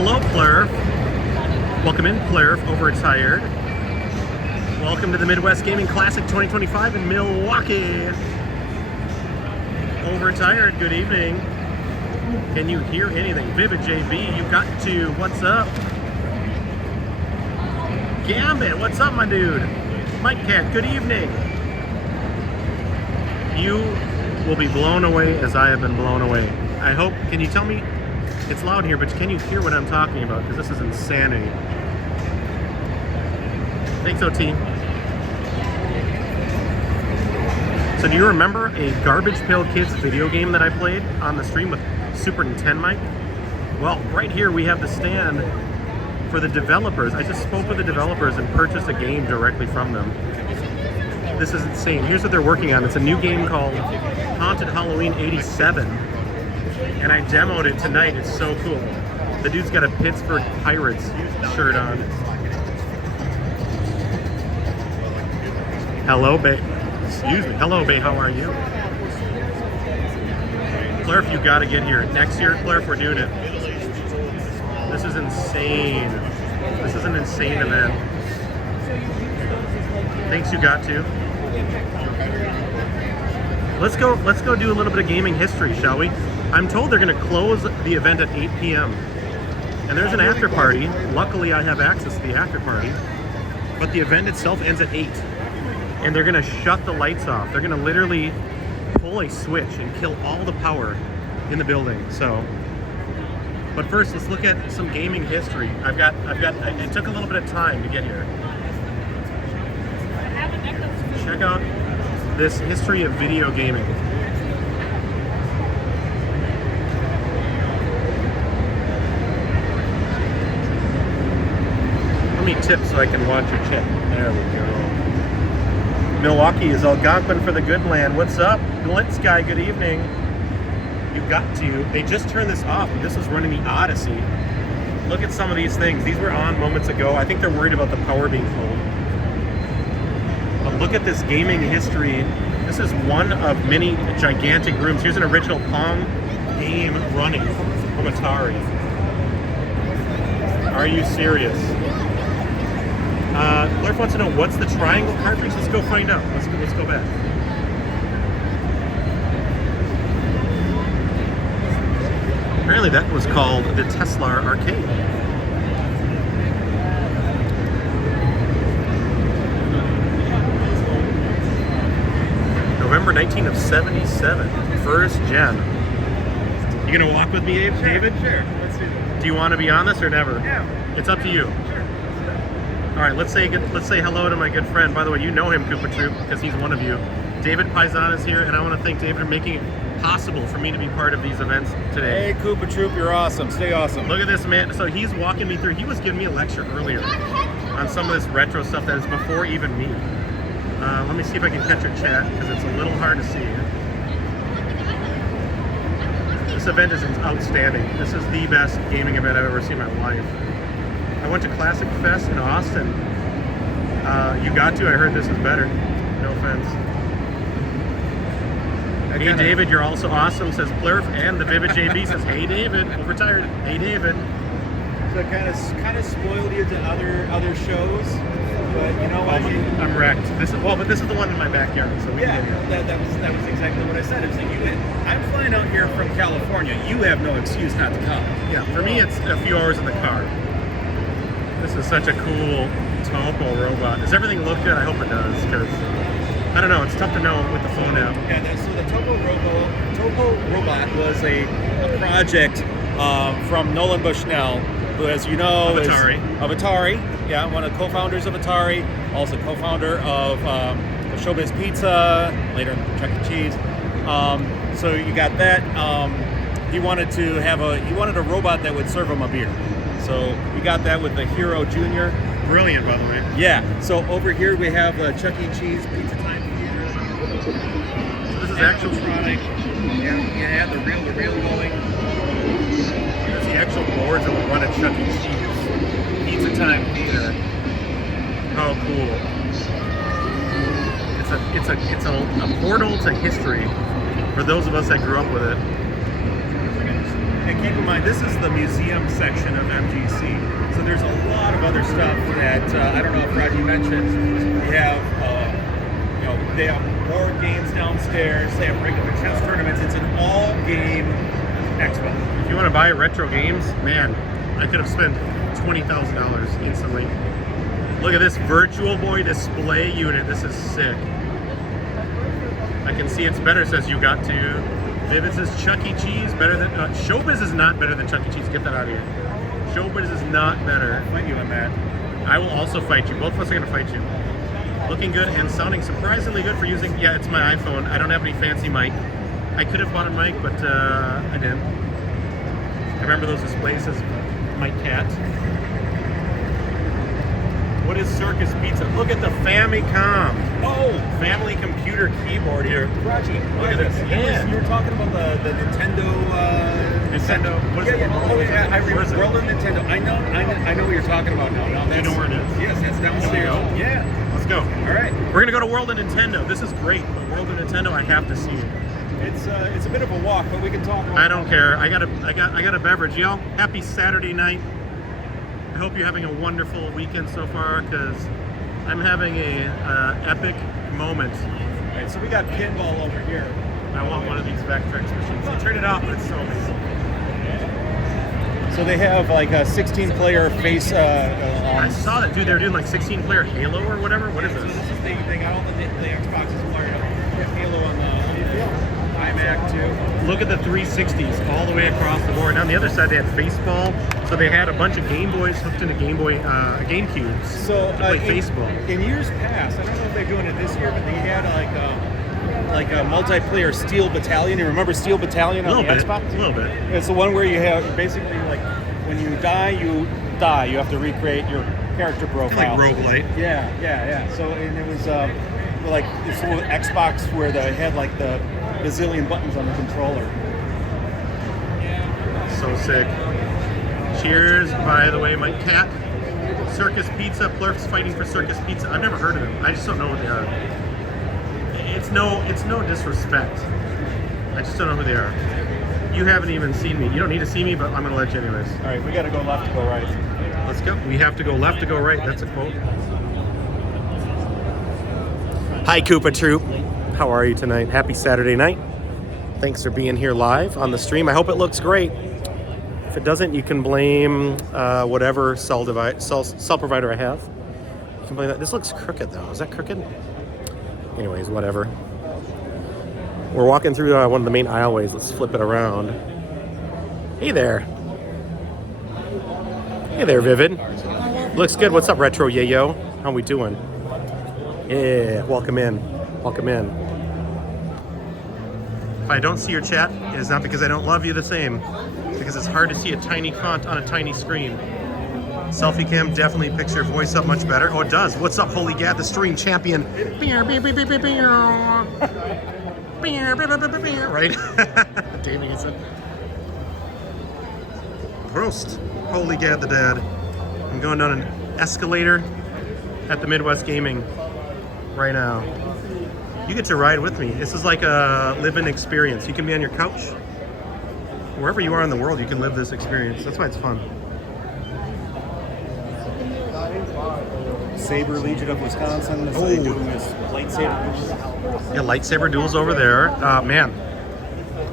Hello, Plurf. Welcome in, Plurf, overtired. Welcome to the Midwest Gaming Classic 2025 in Milwaukee. Overtired, good evening. Can you hear anything? Vivid JB, you got to. What's up? Gambit, what's up, my dude? Mike Cat, good evening. You will be blown away as I have been blown away. I hope, can you tell me? It's loud here, but can you hear what I'm talking about? Because this is insanity. Thanks, OT. So do you remember a Garbage Pail Kids video game that I played on the stream with Super Nintendo Mike? Well, right here we have the stand for the developers. I just spoke with the developers and purchased a game directly from them. This is insane. Here's what they're working on. It's a new game called Haunted Halloween 87. And I demoed it tonight. It's so cool. The dude's got a Pittsburgh Pirates shirt on. Hello, babe. Excuse me. Hello, babe. How are you? Plurf, you gotta get here. Next year, Plurf, we're doing it. This is insane. This is an insane event. Thanks, you got to. Let's go do a little bit of gaming history, shall we? I'm told they're going to close the event at 8 p.m. And there's an after party. Luckily, I have access to the after party. But the event itself ends at 8. And they're going to shut the lights off. They're going to literally pull a switch and kill all the power in the building. So, but first, let's look at some gaming history. It took a little bit of time to get here. Check out this history of video gaming. Tip so I can watch your chat. There we go. Milwaukee is Algonquin for the good land. What's up? Glitz guy, good evening. You got to. They just turned this off. This was running the Odyssey. Look at some of these things. These were on moments ago. I think they're worried about the power being pulled. But look at this gaming history. This is one of many gigantic rooms. Here's an original Pong game running from Atari. Are you serious? Claire wants to know what's the triangle cartridge. Let's go find out. Let's go back. Apparently that was called the Tesla Arcade. November 19th of 77. First gen. You gonna walk with me, David? Sure. Let's do it. Do you want to be on this or never? Yeah. It's up to you. Sure. All right, let's say hello to my good friend. By the way, you know him, Koopa Troop, because he's one of you. David Paisan is here, and I want to thank David for making it possible for me to be part of these events today. Hey, Koopa Troop, you're awesome. Stay awesome. Look at this, man. So he's walking me through. He was giving me a lecture earlier on some of this retro stuff that is before even me. Let me see if I can catch your chat, because it's a little hard to see. This event is outstanding. This is the best gaming event I've ever seen in my life. I went to Classic Fest in Austin. You got to. I heard this is better. No offense. Hey David, you're also awesome, says Plurf, and the Vivid JB says, hey David, overtired. Hey David. So it kind of spoiled you to other shows, but you know what? I'm wrecked. But this is the one in my backyard, so we can get here. That was exactly what I said. It was like I'm flying out here from California. You have no excuse not to come. Yeah, for me it's a few hours in the car. This is such a cool Topo robot. Does everything look good? I hope it does, because I don't know. It's tough to know with the phone app. Yeah. So the Topo robot was a project from Nolan Bushnell, who, as you know, of is Atari. Yeah, one of the co-founders of Atari, also co-founder of Showbiz Pizza, later Chuck E. Cheese. So you got that. He wanted a robot that would serve him a beer. So we got that with the Hero Jr. Brilliant, by the way. Yeah. So over here we have Chuck E. Cheese Pizza Time Theater. So this is actual animatronic. Yeah, you had the reel going. Here's the actual boards that will run at Chuck E. Cheese Pizza Time Theater. Oh, cool. It's a portal to history for those of us that grew up with it. And keep in mind, this is the museum section of MGC. So there's a lot of other stuff that I don't know if Raji mentioned. We have, they have board games downstairs. They have regular chess tournaments. It's an all-game expo. If you want to buy retro games, man, I could have spent $20,000 instantly. Look at this Virtual Boy display unit. This is sick. I can see it's better, says you got to. Vivid says Chuck E. Cheese better than Showbiz is not better than Chuck E. Cheese. Get that out of here. Showbiz is not better. I'll fight you on that. I will also fight you. Both of us are going to fight you. Looking good and sounding surprisingly good for using. Yeah, it's my iPhone. I don't have any fancy mic. I could have bought a mic, but I didn't. I remember those displays as my cat. What is Circus Pizza? Look at the Famicom. Oh, family computer keyboard here. Raji, Look at this. Yeah. You were talking about the Nintendo. Nintendo. What is it? Oh, yeah. I Where is remember it? World of Nintendo. I know what you're talking about now. Do you know where it is? Yes, that's downstairs. There we go. Yeah. Let's go. All right. We're gonna go to World of Nintendo. This is great. But World of Nintendo, I have to see it. It's a bit of a walk, but we can talk about I don't care. I got a beverage, y'all. Happy Saturday night. I hope you're having a wonderful weekend so far, because I'm having a epic moment. All right, so we got pinball over here. I want one of these Vectrex machines. You turn it off, but it's so amazing. So they have like a 16-player face. I saw that, dude. They were doing like 16-player Halo or whatever. What is So this? this is they got all the Xboxes wired up. They have Halo on the iMac too. Look at the 360s all the way across the board. And on the other side, they had Faceball. So they had a bunch of Game Boys hooked into GameCubes So to play Faceball. in years past, I don't know if they're doing it this year, but they had like a multiplayer Steel Battalion. You remember Steel Battalion on the Xbox? A little bit. It's the one where you have basically like when you die, you die. You have to recreate your character profile. Like roguelite. Yeah. So and it was like this little Xbox where they had like the bazillion buttons on the controller. So sick. Cheers, by the way, my cat. Circus Pizza, Plurf's fighting for Circus Pizza. I've never heard of them. I just don't know what they are. It's no disrespect. I just don't know who they are. You haven't even seen me. You don't need to see me, but I'm gonna let you anyways. All right, we got to go left to go right. Let's go. We have to go left to go right. That's a quote. Hi, Koopa Troop. How are you tonight? Happy Saturday night. Thanks for being here live on the stream. I hope it looks great. If it doesn't, you can blame whatever cell provider I have. You can blame that. This looks crooked though. Is that crooked? Anyways, whatever. We're walking through one of the main aisleways. Let's flip it around. Hey there. Hey there, Vivid. Looks good. What's up, Retro Yayo? How we doing? Yeah, welcome in. Welcome in. If I don't see your chat, it is not because I don't love you the same. It's because it's hard to see a tiny font on a tiny screen. Selfie cam definitely picks your voice up much better. Oh, it does. What's up, Holy Gad, the stream champion? Right? Daming it. Prost. Holy Gad, the dad. I'm going down an escalator at the Midwest Gaming right now. You get to ride with me. This is like a live-in experience. You can be on your couch. Wherever you are in the world, you can live this experience. That's why it's fun. Saber Legion of Wisconsin. That's what they do is lightsaber duels. Yeah, lightsaber duels over there. Man,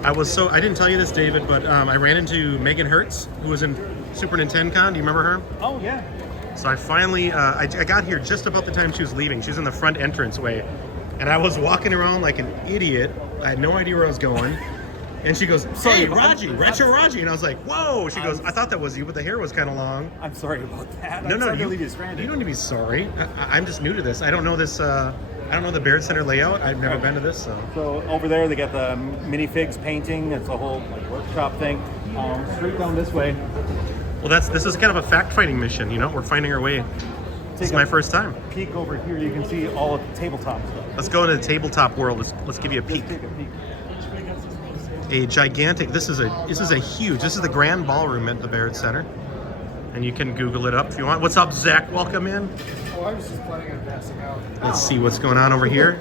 I didn't tell you this, David, but I ran into Megan Hertz, who was in Super Nintendo Con. Do you remember her? Oh, yeah. So I finally, I got here just about the time she was leaving. She was in the front entranceway. And I was walking around like an idiot. I had no idea where I was going. And she goes, "Hey, Raji, Retro Raji." And I was like, "Whoa." She goes, "I thought that was you, but the hair was kind of long." I'm sorry about that. No, you don't need to be sorry. I'm just new to this. I don't know this. I don't know the Baird Center layout. I've never been to this. So over there, they got the minifigs painting. It's a whole workshop thing. Straight down this way. Well, this is kind of a fact-finding mission. You know, we're finding our way. This is my first time. Peek over here. You can see all of the tabletop stuff. Let's go into the tabletop world. Let's give you a peek. Take a peek. A gigantic. This is huge. This is the grand ballroom at the Baird Center, and you can Google it up if you want. What's up, Zach? Welcome in. Oh, I was just planning on passing out. Let's see what's going on over here.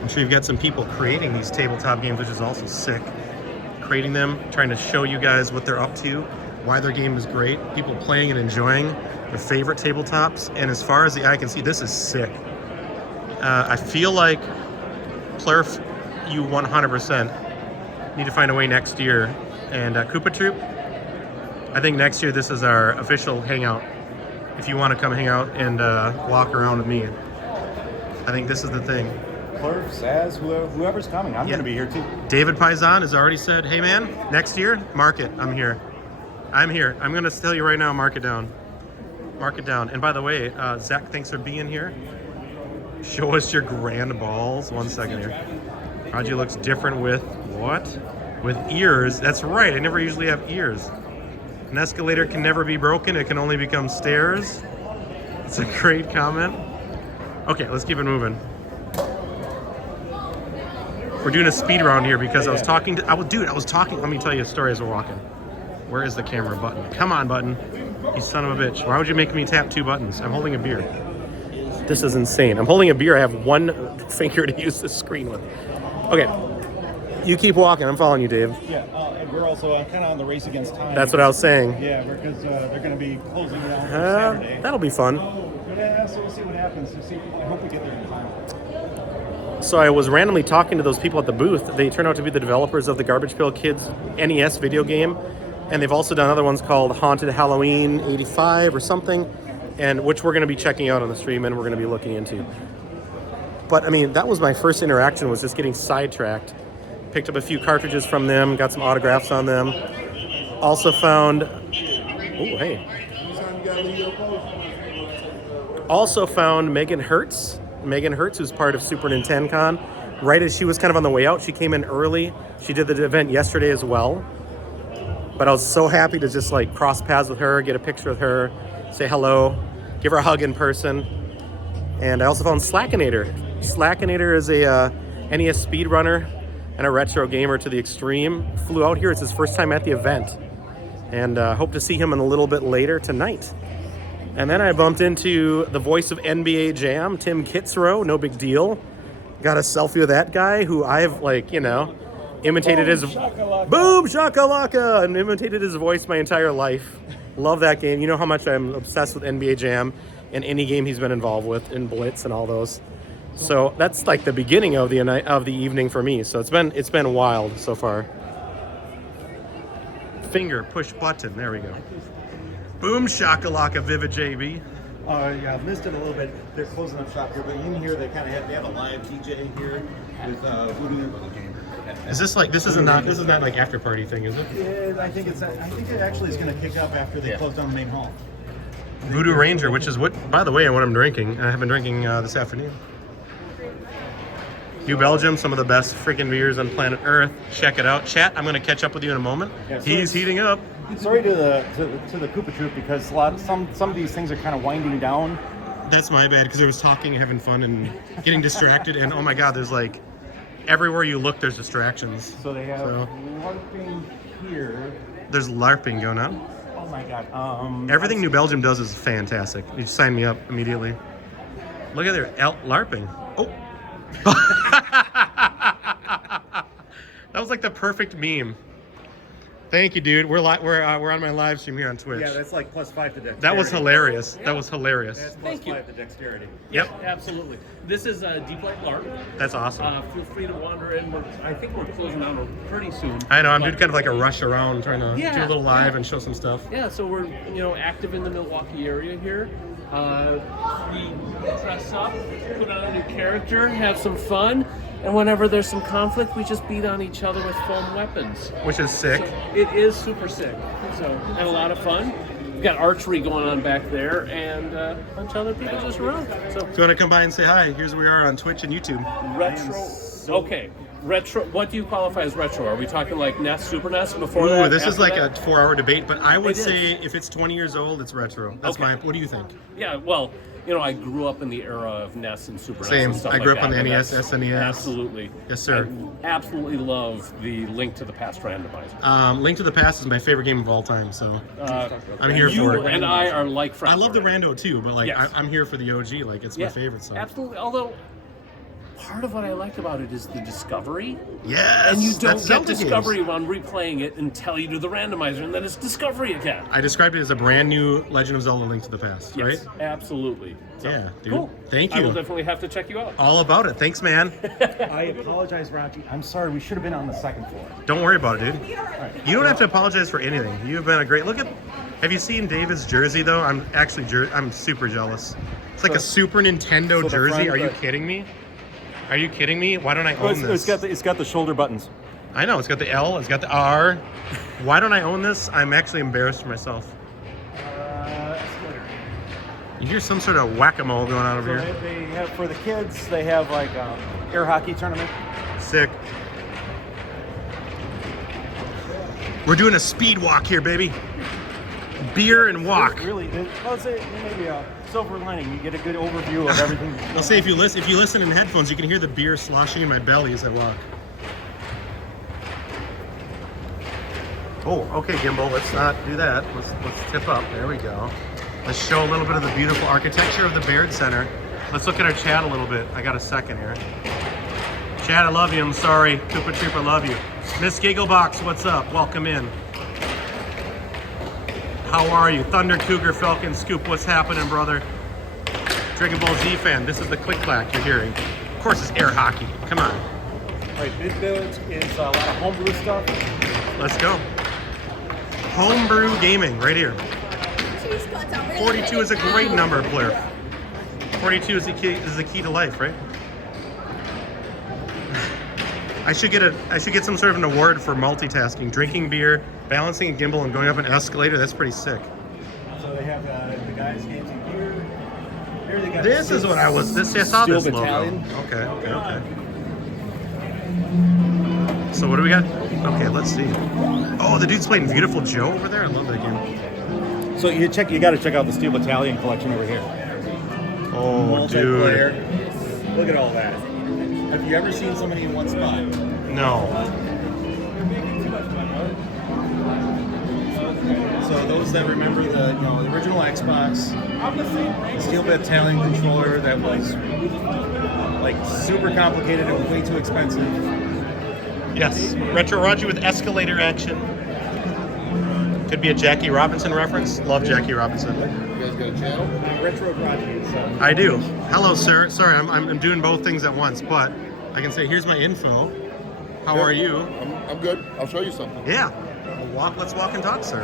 I'm sure you've got some people creating these tabletop games, which is also sick. creating them, trying to show you guys what they're up to, why their game is great, people playing and enjoying their favorite tabletops. And as far as the eye can see, this is sick. I feel like Plurf, you 100% need to find a way next year. And Koopa Troop, I think next year this is our official hangout. If you want to come hang out and walk around with me, I think this is the thing. Plurf, Saz, whoever's coming, I'm going to be here too. David Paisan has already said, hey man, next year, mark it. I'm here. I'm here. I'm going to tell you right now, mark it down. Mark it down. And by the way, Zach, thanks for being here. Show us your grand balls. 1 second here. Raji looks different with what? With ears. That's right. I never usually have ears. An escalator can never be broken. It can only become stairs. It's a great comment. Okay, let's keep it moving. We're doing a speed round here because I was talking to... I was talking... Let me tell you a story as we're walking. Where is the camera button? Come on, button. You son of a bitch. Why would you make me tap 2 buttons? I'm holding a beer. This is insane. I'm holding a beer. I have 1 finger to use the screen with. Okay. You keep walking. I'm following you, Dave. Yeah, and we're also kind of on the race against time. That's what I was saying. Yeah, because they're going to be closing down for Saturday. That'll be fun. But, so we'll see what happens. I hope we get there in time. So I was randomly talking to those people at the booth. They turn out to be the developers of the Garbage Pail Kids NES video game. And they've also done other ones called Haunted Halloween 85 or something, and which we're going to be checking out on the stream and we're going to be looking into. But, I mean, that was my first interaction, was just getting sidetracked. Picked up a few cartridges from them, got some autographs on them. Also found... Oh, hey. Also found Megan Hertz. Megan Hertz, who's part of Super Nintendo Con. Right as she was kind of on the way out, she came in early. She did the event yesterday as well. But I was so happy to just like cross paths with her, get a picture with her, say hello, give her a hug in person. And I also found Slackinator. Slackinator is a NES speedrunner and a retro gamer to the extreme. Flew out here. It's his first time at the event. And hope to see him a little bit later tonight. And then I bumped into the voice of NBA Jam, Tim Kitzrow. No big deal. Got a selfie with that guy who I've imitated his boom shakalaka and imitated his voice my entire life. Love that game. You know how much I'm obsessed with NBA Jam and any game he's been involved with, in Blitz and all those. So that's like the beginning of the evening for me. So it's been wild so far. Finger push button. There we go. Boom shakalaka, Vivid JB. Yeah, I missed it a little bit. They're closing up shop here, but in here they have a live DJ here with Voodoo. Is this not like after party thing, is it? Yeah, I think it actually is going to kick up after they close down the main hall. Voodoo Ranger, which is what I'm drinking. I have been drinking this afternoon. New Belgium, some of the best freaking beers on planet Earth. Check it out. Chat, I'm going to catch up with you in a moment. Yeah, He's heating up. Sorry to the Koopa Troop because some of these things are kind of winding down. That's my bad because I was talking and having fun and getting distracted, and oh my god, there's like everywhere you look there's distractions. So they have LARPing here. There's LARPing going on. Oh my god. Everything New Belgium does is fantastic. You just sign me up immediately. Look at there, LARPing. Oh. That was like the perfect meme. Thank you, dude. We're on my live stream here on Twitch. Yeah, that's like +5 to dexterity. That was hilarious. That was hilarious. That's Thank you. +5 to dexterity. Yep. Absolutely. This is Deep Light LARP. That's awesome. Feel free to wander in. I think we're closing down pretty soon. I know. I'm doing kind of like a rush around, trying to do a little live yeah. and show some stuff. Yeah, so we're active in the Milwaukee area here. We dress up, put on a new character, have some fun, and whenever there's some conflict, we just beat on each other with foam weapons. Which is sick. So it is super sick. So and a lot of fun. We've got archery going on back there, and a bunch of other people just around. So If you want to come by and say hi, here's where we are on Twitch and YouTube. retro. Okay. Retro. What do you qualify as retro? Are we talking like NES, Super NES before Ooh, that? this is after like that? a 4-hour debate, but I would It is. say if it's 20 years old, it's retro. That's Okay. what do you think? Yeah, well, I grew up in the era of NES and Super Same. NES and stuff I like grew up that, on the and NES, that's- SNES. Absolutely. Yes, sir. I absolutely love the Link to the Past randomizer. Link to the Past is my favorite game of all time, so I'm here You for it. and I are like friends. I love the already. Rando too, but like Yes. I'm here for the OG. Like it's my favorite. So Absolutely. Although part of what I like about it is the discovery. Yes. And you don't that's get Zelda discovery games. while replaying it until you do the randomizer, and then it's discovery again. I described it as a brand new Legend of Zelda: Link to the Past, Yes, right? absolutely. So, Yeah, dude. Cool. Thank I will you. definitely have to check you out. All about it. Thanks, man. I apologize, Raji. I'm sorry. We should have been on the second floor. Don't worry about it, dude. You don't have to apologize for anything. You've been a great. Look at. Have you seen David's jersey though? I'm super jealous. It's like a Super Nintendo the jersey. front, Are you but- kidding me? Are you kidding me? Why don't I own this? It's got the shoulder buttons. I know. It's got the L. It's got the R. Why don't I own this? I'm actually embarrassed for myself. You hear some sort of whack-a-mole going on over So here. they have for the kids. They have like air hockey tournament. Sick. We're doing a speed walk here, baby. Beer and walk. Really, let's say maybe a silver lining. You get a good overview of everything. I'll say if you listen in headphones, you can hear the beer sloshing in my belly as I walk. Oh, okay, Gimbal. Let's not do that. Let's tip up. There we go. Let's show a little bit of the beautiful architecture of the Baird Center. Let's look at our chat a little bit. I got a second here. Chat, I love you. I'm sorry. Koopa Troop, I love you. Miss Gigglebox, what's up? Welcome in. How are you? Thunder Cougar, Falcon Scoop, what's happening, brother? Dragon Ball Z fan, this is the click clack you're hearing. Of course, it's air hockey. Come on. All right, mid build is a lot of homebrew stuff. Let's go. Homebrew gaming, right here. 42 is a great number, Blair. 42 is the key to life, right? I should get some sort of an award for multitasking, drinking beer, balancing a gimbal, and going up an escalator. That's pretty sick. So they have the guys' games in here. Here they got This is what I saw Steel this logo. Battalion. Okay. So what do we got? Okay, let's see. Oh, the dude's playing Beautiful Joe over there. I love that game. So you got to check out the Steel Battalion collection over here. Oh, dude. Multiplayer. Look at all that. Have you ever seen somebody in one spot? No. So those that remember the original Xbox, the Steel Battalion controller that was like super complicated and way too expensive. Yes. Retro Roger with escalator action. Could be a Jackie Robinson reference. Love Jackie Robinson. You guys got a channel? Retro Roger. So. I do. Hello, sir. Sorry, I'm doing both things at once, but I can say, here's my info. How are you? I'm good. I'll show you something. Yeah. Let's walk and talk, sir.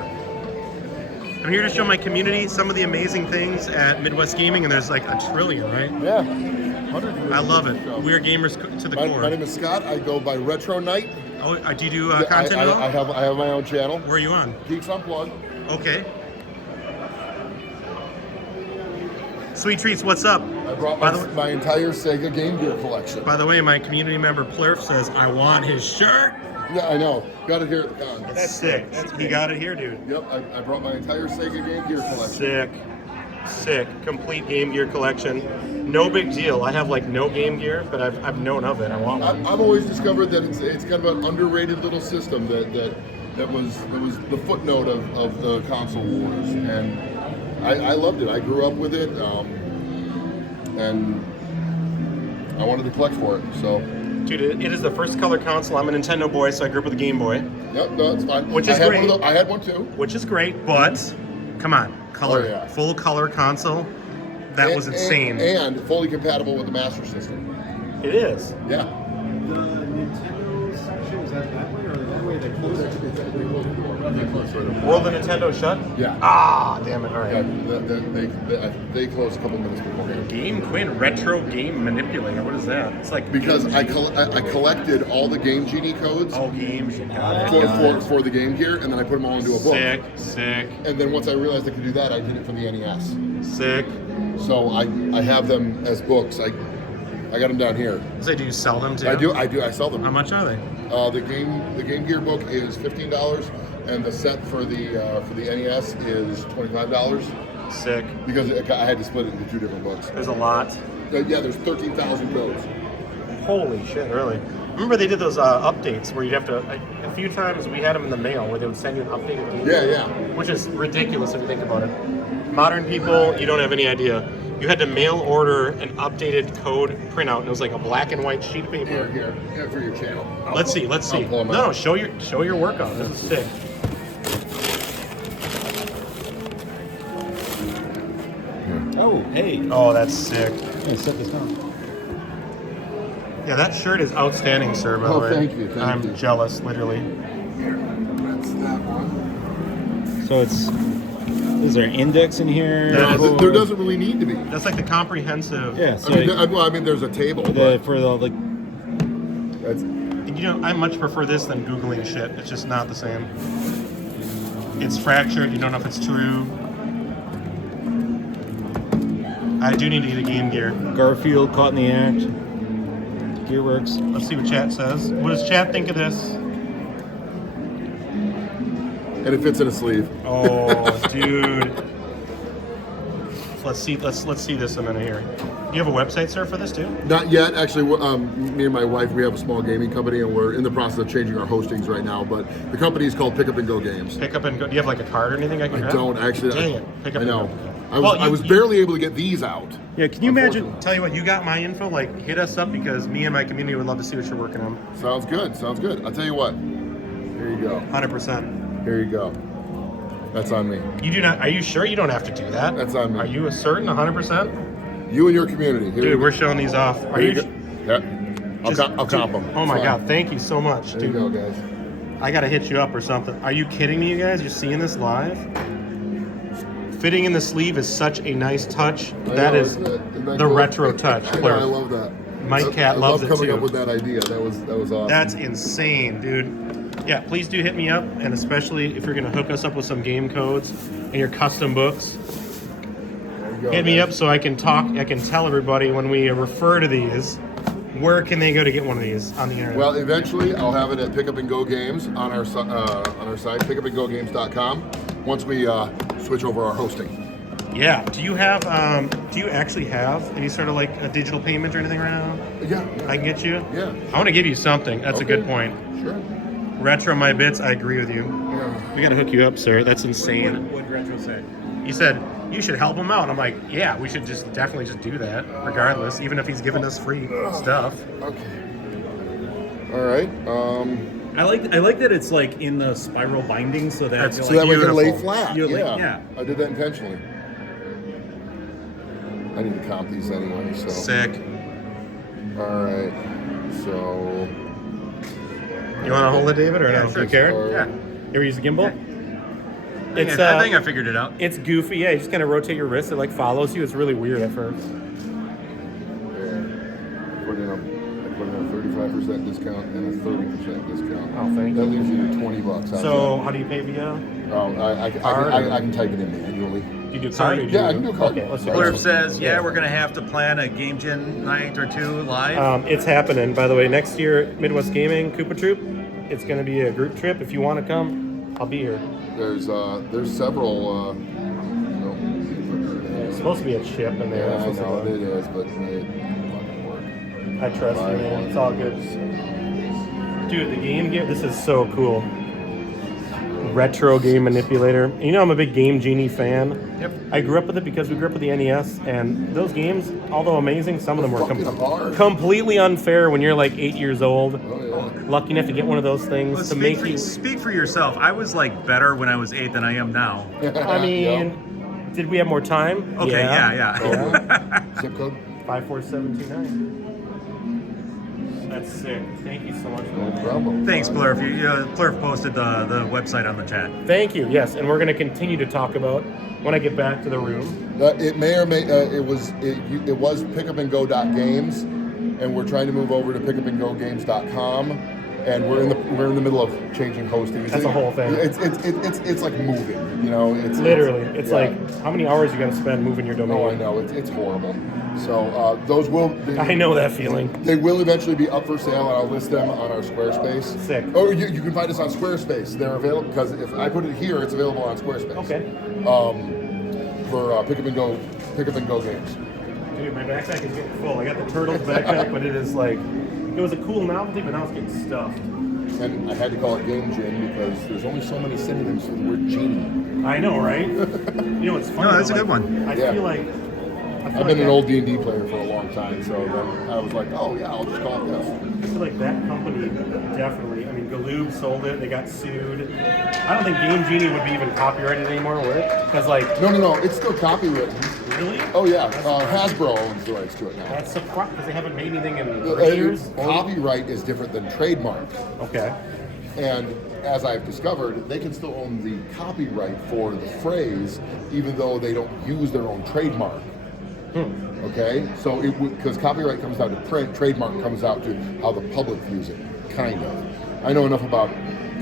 I'm here to show my community some of the amazing things at Midwest Gaming, and there's like a trillion, right? Yeah. 100. I love it. We're gamers to the core. My name is Scott. I go by Retro Knight. Oh, do you do content at all? I have my own channel. Where are you on? Geeks Unplugged. Okay. Sweet Treats, what's up? I brought my entire Sega Game Gear collection. By the way, my community member Plurf says, I want his shirt. Yeah, I know. Got it here at the con. That's sick. He got it here, dude. Yep, I brought my entire Sega Game Gear collection. Sick. Complete Game Gear collection. No big deal. I have like no Game Gear, but I've known of it. I want one. I've always discovered that it's kind of an underrated little system that was the footnote of the console wars, and I loved it. I grew up with it, and I wanted to collect for it. So, Dude, it is the first color console. I'm a Nintendo boy, so I grew up with a Game Boy, yep, no, it's fine. Which is I had great. I had one too. which is great, but come on, color, Oh, yeah. full color console. That was insane. And fully compatible with the Master System. It is. Yeah. The Nintendo section, is that way or that way? They close it. World of Nintendo shut? Yeah. Ah, damn it. All right. Yeah, they closed a couple minutes beforehand. Game Quinn Retro Game Manipulator. What is that? It's like Because I collected all the Game Genie codes games. Got it. for the Game Gear, and then I put them all into a book. Sick. And then once I realized I could do that, I did it for the NES. Sick. So I have them as books. I got them down here. So do you sell them too? I do. I sell them. How much are they? The Game Gear book is $15, and the set for the NES is $25 Sick. because I had to split it into two different books. There's a lot. Yeah, there's 13,000 codes. Holy shit, really? Remember they did those updates where you'd have to, a few times we had them in the mail where they would send you an updated game. Yeah. Which is ridiculous if you think about it. Modern people, you don't have any idea. You had to mail order an updated code printout, and it was like a black and white sheet of paper. Here, for your channel. Let's see. I'll pull 'em No, out. show your work on it. This is sick. Oh, hey. Oh, that's sick. Yeah, set this down. Yeah, that shirt is outstanding, sir. By the Oh, way, thank you, thank I'm you. jealous, literally. That's that one. So is there an index in here? Yeah, No, there doesn't really need to be. That's like the comprehensive. Yeah, so I mean, there's a table, but for the like. that's, You know, I much prefer this than Googling shit. It's just not the same. It's fractured. You don't know if it's true. I do need to get a Game Gear. Garfield caught in the act. Gearworks. Let's see what chat says. What does chat think of this? and it fits in a sleeve. Oh, dude. Let's see this a minute here. You have a website, sir, for this too? Not yet, actually. Me and my wife, we have a small gaming company, and we're in the process of changing our hostings right now. But the company is called Pick Up and Go Games. Pick up and go. Do you have like a card or anything I can I grab? don't actually. Dang it. Pick up I and know. go. I was barely able to get these out. Yeah, can you imagine? Unfortunately. Tell you what, you got my info. Like, hit us up because me and my community would love to see what you're working on. Sounds good. Sounds good. I'll tell you what. Here you go. 100%. Here you go. That's on me. You do not. Are you sure you don't have to do that? That's on me. Are you certain? 100%? You and your community. Here Dude, you we're showing these off. Are Here you? go. Yep. I'll comp them. Oh my God! Thank you so much, There you dude. go, guys. I gotta hit you up or something. Are you kidding me, you guys? You're seeing this live? Fitting in the sleeve is such a nice touch. I That know, is isn't it the cool? retro touch. I know, Claire. I love that. Mike Cat I loves love it coming too. up with that idea. That was awesome. That's insane, dude. Yeah, please do hit me up, and especially if you're gonna hook us up with some game codes and your custom books. There you go, Hit me guys. up so I can tell everybody when we refer to these, where can they go to get one of these on the internet? Well, eventually I'll have it at Pick Up and Go Games on our site, pickupandgogames.com. Once we switch over our hosting. yeah. Do you actually have any sort of like a digital payment or anything right now? Yeah. I can get you? Yeah. I want to give you something. That's a Okay. good point. Sure. Retro my bits, I agree with you. Yeah. We gotta hook you up, sir. That's insane. What Retro say? He said, you should help him out. I'm like, yeah, we should definitely just do that, regardless, even if he's giving us free stuff. Okay. All right. I like that it's like in the spiral binding, so that That's you're So that way it can lay Beautiful. flat. You're Yeah. like- yeah. I did that intentionally. I need to comp these anyway. So. Sick. All right. So. You want to hold it, David, or Yeah, no? sure. You care? Or- Yeah. You ever use a gimbal? It's I think I figured it out. it's goofy. Yeah, you just kind of rotate your wrist. It like follows you. It's really weird at first. Put in a 35% discount and a 30% discount. Oh, thank That you. leaves you $20. How's So how do you pay via? that? I can type it in manually. Do you do card? or do you Yeah, I can do card. Okay, let's do Card. Blurb says, yeah, we're going to have to plan a Game Gen night or two live. It's happening, by the way. Next year, Midwest Gaming Koopa Troop. It's going to be a group trip. If you want to come, I'll be here. There's several. It's supposed to be a chip in there. Yeah, I That's know supposed to it is, but it fucking work. I trust you, man. It's all good. Dude, the Game Gear, this is so cool. Retro game manipulator. You know, I'm a big Game Genie fan. Yep. I grew up with it because we grew up with the NES, and those games, although amazing, some of them were Fucking hard. completely unfair when you're like 8 years old. Oh yeah. Lucky enough to get one of those things Well, to make you. speak for yourself. I was like better when I was 8 than I am now. I mean, did we have more time? Okay, yeah. Zip code. 54729. That's sick. Thank you so much for No that. problem. Thanks, Blurf. Blurf posted the website on the chat. Thank you. Yes, and we're going to continue to talk about when I get back to the room. It may or may it was pickupandgo.games, and we're trying to move over to pickupandgogames.com, and we're in the middle of changing hosting. That's a whole thing. It's like moving, you know. It's Literally, it's yeah. like how many hours you got to spend moving your domain? Oh, I know it's horrible. So those will. I know that feeling. They will eventually be up for sale, and I'll list them on our Squarespace. Sick. Or you can find us on Squarespace. They're available because if I put it here, it's available on Squarespace. Okay. For Pick Up and Go games. Dude, my backpack is getting full. I got the Turtles backpack, but it is like, it was a cool novelty, but now it's getting stuffed. And I had to call it Game Genie because there's only so many synonyms for the word genie. I know, right? You know, it's funny. No, that's though, a good one. I Yeah. feel like I've been an old D&D player for a long time, so then I was like, oh yeah, I'll just call it this. I feel like that company definitely. I mean, Galoob sold it. They got sued. I don't think Game Genie would be even copyrighted anymore, would it? Because like, No, it's still copywritten. really? Oh yeah, Hasbro owns the rights to it now. That's surprising because they haven't made anything in 3 years. Copyright is different than trademark. Okay. And as I've discovered, they can still own the copyright for the phrase, even though they don't use their own trademark. Okay, so because copyright comes out to print, trademark comes out to how the public views it, kind of. I know enough about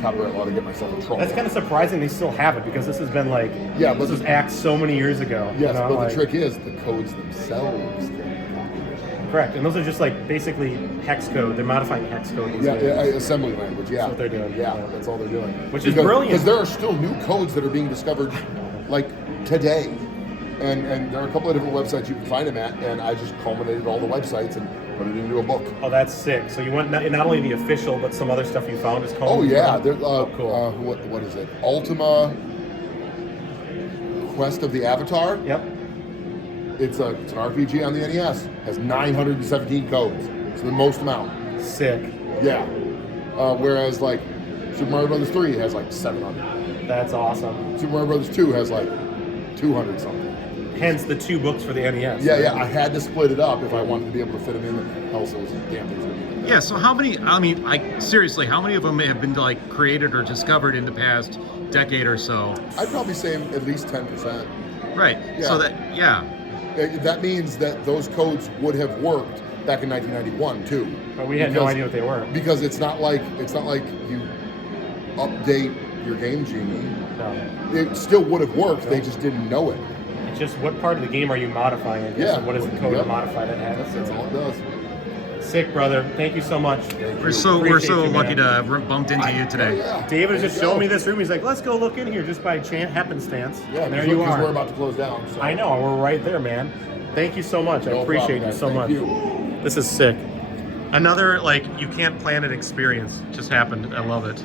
copyright law to get myself in trouble. That's kind of surprising they still have it because this has been like, Yeah, but this was axed so many years ago. Yes, you know, but like- the trick is the codes themselves. Correct, and those are just like basically hex code. They're modifying hex code. these Yeah, days. assembly language. Yeah, That's what they're doing. Yeah, Yeah. that's all they're doing. Which is brilliant. because there are still new codes that are being discovered, like today, and there are a couple of different websites you can find them at, and I just culminated all the websites and put it into a book. Oh, that's sick. So you went not only the official, but some other stuff you found is called. Oh yeah, cool. What is it? Ultima Quest of the Avatar. Yep. It's an RPG on the NES. Has 917 codes. It's the most amount. Sick. Yeah. Whereas like Super Mario Brothers 3 has like 700. That's awesome. Super Mario Brothers 2 has like 200 something. Hence the 2 books for the NES. Yeah. I had to split it up if I wanted to be able to fit them in. Else it was damn things gonna be like that. Yeah, so how many, I mean, seriously, how many of them have been like created or discovered in the past decade or so? I'd probably say at least 10%. Right. Yeah. So That means that those codes would have worked back in 1991 too. But we had no idea what they were. Because it's not like you update your Game Genie. No. It still would have worked. They just didn't know it. It's just what part of the game are you modifying? I guess, Yeah. and what is the code to Yep. modify that has? That's all it does. Sick, brother. Thank you so much. we're so Appreciate you, lucky man. to have bumped into you today. Yeah. David was There just you go. showing me this room. He's like, let's go look in here just by happenstance. Yeah, and there you because are. we're about to close down. So. I know. We're right there, man. Thank you so much. I No appreciate problem, you guys. so Thank much. you. This is sick. Another like you can't plan it experience just happened. I love it.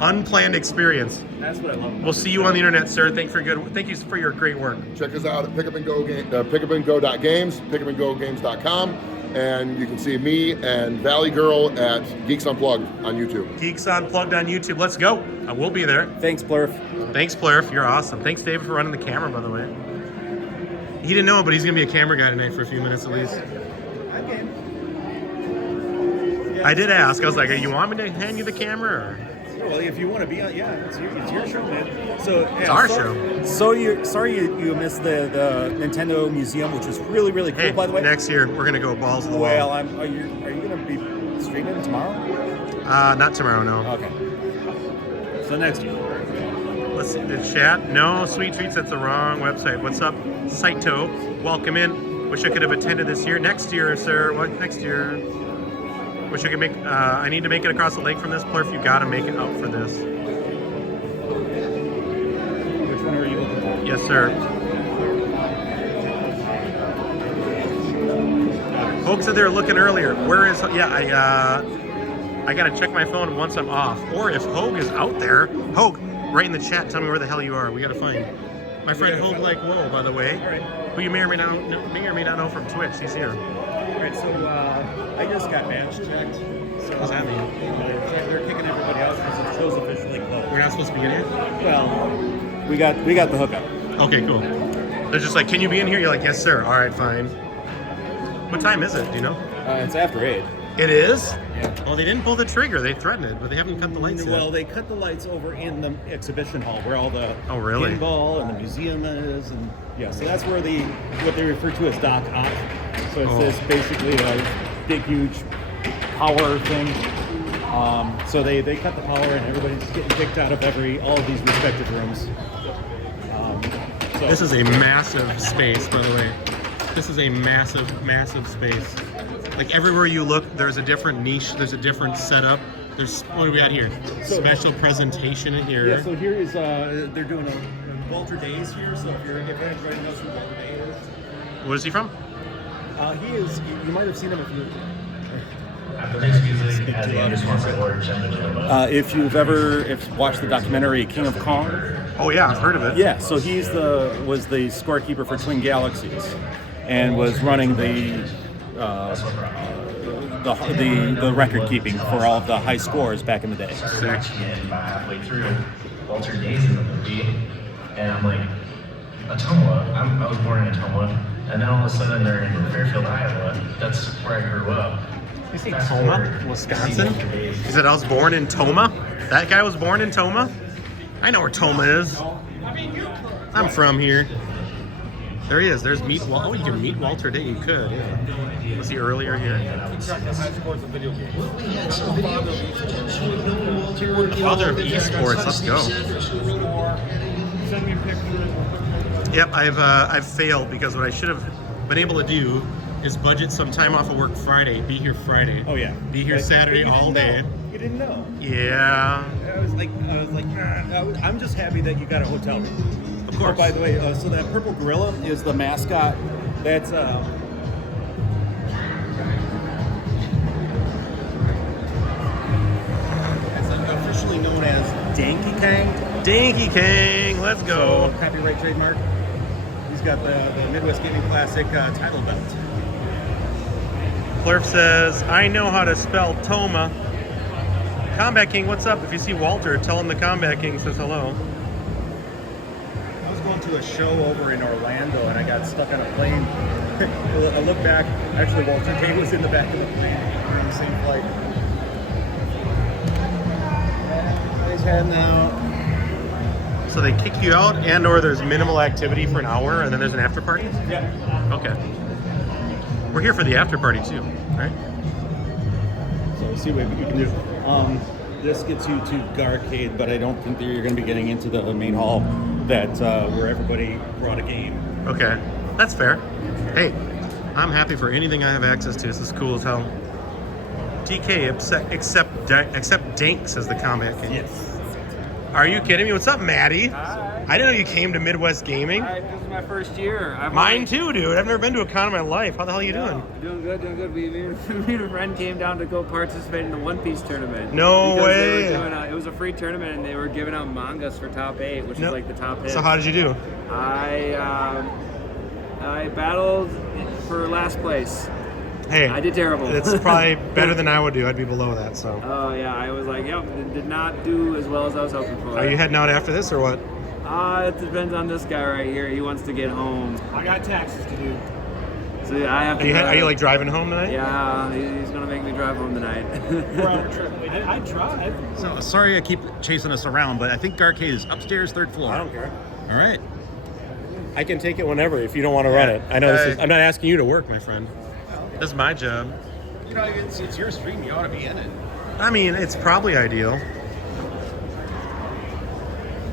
Unplanned experience. That's what I love. We'll see you on the internet, sir. Thank you for your great work. Check us out at pickupandgo.games, pickupandgogames.com, and you can see me and Valley Girl at Geeks Unplugged on YouTube. Geeks Unplugged on YouTube. Let's go. I will be there. Thanks, Blurf. Thanks, Plurf. You're awesome. Thanks, David, for running the camera, by the way. He didn't know, but he's going to be a camera guy tonight for a few minutes at least. I did ask. I was like, you want me to hand you the camera? Or? Well, if you want to be on, it's your show, man. So It's our show. So sorry you missed the Nintendo Museum, which was really cool, Hey, by the way. next year, we're going to go balls to the Well, wall. are you going to be streaming tomorrow? Not tomorrow, no. Okay. So next year. Let's see, the chat. No, Sweet Treats, that's the wrong website. What's up, Saito? Welcome in. Wish I could have attended this year. Next year, sir. What next year? Wish I could make. I need to make it across the lake from this. Plurf, you gotta make it out for this. Which one are you looking for? Yes, sir. Hogue said they were looking earlier. Where is? Yeah, I gotta check my phone once I'm off. Or if Hogue is out there, Hogue, write in the chat. Tell me where the hell you are. We gotta find my friend Hogue Like Whoa, by the way, All right. who you may or may not know from Twitch. He's here. All right. So I just got badge checked. So What does that mean? they're kicking everybody out because the show's officially closed. We're not supposed to be in here. Well, we got the hookup. Okay, cool. They're just like, can you be in here? You're like, yes, sir. All right, fine. What time is it? Do you know? It's after 8. It is? Yeah. Well, they didn't pull the trigger. They threatened it, but they haven't cut the lights yet. Well, they cut the lights over in the exhibition hall where all the Oh, really? pinball and the museum is, and yeah, so that's where what they refer to as Doc Ock. So it's Oh. this basically a big, huge power thing. So they cut the power and everybody's getting kicked out of all of these respective rooms. So This is a massive space, by the way. This is a massive, massive space. Like everywhere you look, there's a different niche. There's a different setup. There's what do we got here? Special presentation in here. yeah. So here is they're doing a Walter Days here. So if anybody knows who Walter Day is. What is he from? He is. You might have seen him if you. If you've ever watched the documentary King of Kong. Oh yeah, I've heard of it. Yeah, so was the scorekeeper for Twin Galaxies. and was running the record keeping for all of the high scores back in the day. Sick. About halfway through, Walter Gay's in the movie, and I'm like, Ottumwa. I was born in Ottumwa, and then all of a sudden they're in Fairfield, Iowa. That's where I grew up. You say Toma, Wisconsin? He said I was born in Toma. That guy was born in Toma. I know where Toma is. I'm from here. There he is. There's Meet Walter. Oh, you can meet Walter Day. You could. Yeah. Was he earlier here? Father of esports. Let's go. Yep, I've failed because what I should have been able to do is budget some time off of work Friday. Be here Friday. Oh yeah. Be here Saturday all day. You didn't know. Yeah. I was like, I'm just happy that you got a hotel room. Of course. Oh, by the way, so that purple gorilla is the mascot. That's officially known as Danky Kang. Dinky King, let's go. So, copyright trademark. He's got the Midwest Gaming Classic title belt. Plurf says, I know how to spell Toma. Combat King, what's up? If you see Walter, tell him the Combat King says hello. I was going to a show over in Orlando and I got stuck on a plane. I look back, actually Walter Day was in the back of the plane on the same flight. He's heading out. So they kick you out and or there's minimal activity for an hour and then there's an after party? Yeah. Okay. We're here for the after party too, right? So we'll see what we can do. This gets you to Garcade, but I don't think that you're going to be getting into the main hall that where everybody brought a game. Okay. That's fair. Hey, I'm happy for anything I have access to. This is cool as hell. TK, except Dank, says the Combat King. Yes. Are you kidding me? What's up, Maddie? Hi. I didn't know you came to Midwest Gaming. Hi, this is my first year. Mine too, dude. I've never been to a con in my life. How the hell are you doing? Doing good, doing good. Me and a friend came down to go participate in the One Piece tournament. No because way. They were doing it was a free tournament, and they were giving out mangas for top 8, which is like the top hit. So how did you do? I battled for last place. Hey, I did terrible. It's probably better than I would do. I'd be below that. So. Oh yeah, I was like, yep, did not do as well as I was hoping for. Are you heading out after this or what? It depends on this guy right here. He wants to get home. I got taxes to do. So I have to. Are you like driving home tonight? Yeah, he's gonna make me drive home tonight. We're on a trip. I drive. So sorry I keep chasing us around, but I think Garcade is upstairs, 3rd floor. I don't care. All right. I can take it whenever if you don't want to run it. I know this is, I'm not asking you to work, my friend. This is my job. You know, it's your stream. You ought to be in it. I mean, it's probably ideal.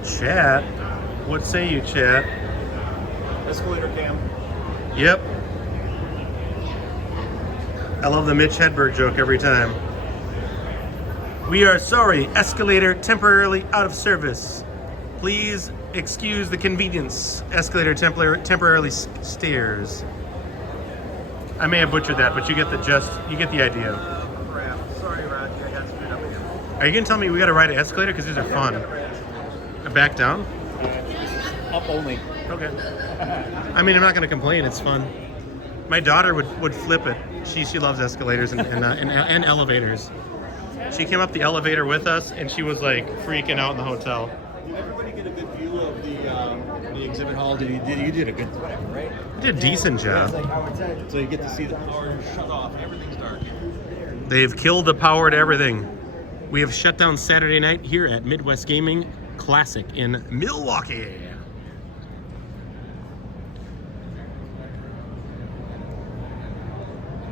Chat. What say you, chat? Escalator cam. Yep. I love the Mitch Hedberg joke every time. We are sorry, escalator temporarily out of service. Please excuse the convenience. Escalator temporarily stairs. I may have butchered that, but you get the idea. Crap. Sorry, Rocky. I got screwed up again. Are you gonna tell me we gotta ride an escalator? Because these are fun. Back down? Up only. Okay. I mean, I'm not gonna complain. It's fun. My daughter would flip it. She loves escalators and elevators. She came up the elevator with us, and she was like freaking out in the hotel. Did everybody get a good view of the exhibit hall? You did a good job, right? You did a decent job. So you get to see the power shut off and everything's dark. They've killed the power to everything. We have shut down Saturday night here at Midwest Gaming Classic in Milwaukee.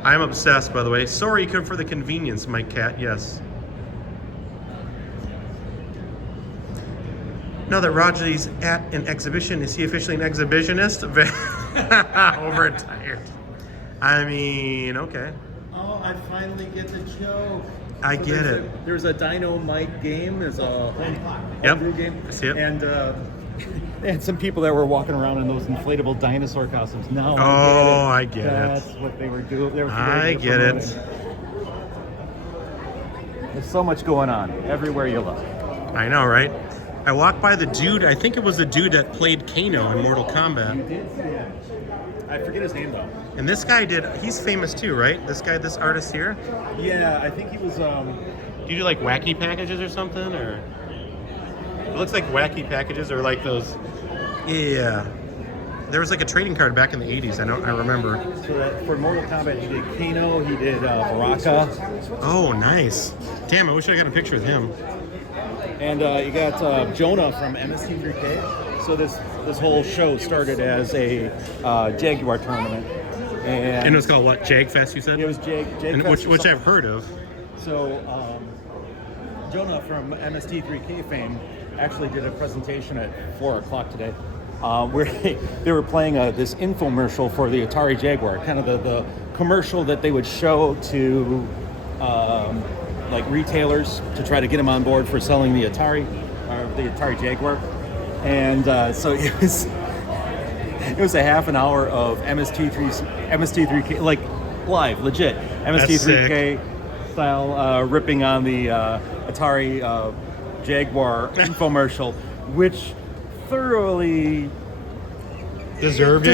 I'm obsessed, by the way. Sorry for the convenience, my cat. Yes. Now that Roger's at an exhibition, is he officially an exhibitionist? Overtired. I mean, okay. Oh, I finally get the joke. I get it. There's a Dynamite game. There's a Yep. homebrew game. I see it. And they had some people that were walking around in those inflatable dinosaur costumes. Now I get it. That's what they were doing. I get it. There's so much going on everywhere you look. I know, right? I walked by the dude, I think it was the dude that played Kano in Mortal Kombat. You did see that. I forget his name though. And this guy he's famous too, right? This artist here? Yeah, I think he was. Do you do like wacky packages or something? Or it looks like wacky packages or like those. Yeah. There was like a trading card back in the 80s. I remember. So that for Mortal Kombat, he did Kano, he did Baraka. Oh, nice. Damn, I wish I got a picture of him. And you got Jonah from MST3K. So this whole show started as a Jaguar tournament. And it was called what? JagFest, you said? It was JagFest. Which I've heard of. So Jonah from MST3K fame actually did a presentation at 4 o'clock today. Where they were playing this infomercial for the Atari Jaguar, kind of the commercial that they would show to like retailers to try to get them on board for selling the Atari Jaguar. And so it was a half an hour of MST3K, like live, legit MST3K style ripping on the Atari Jaguar infomercial, which thoroughly deserved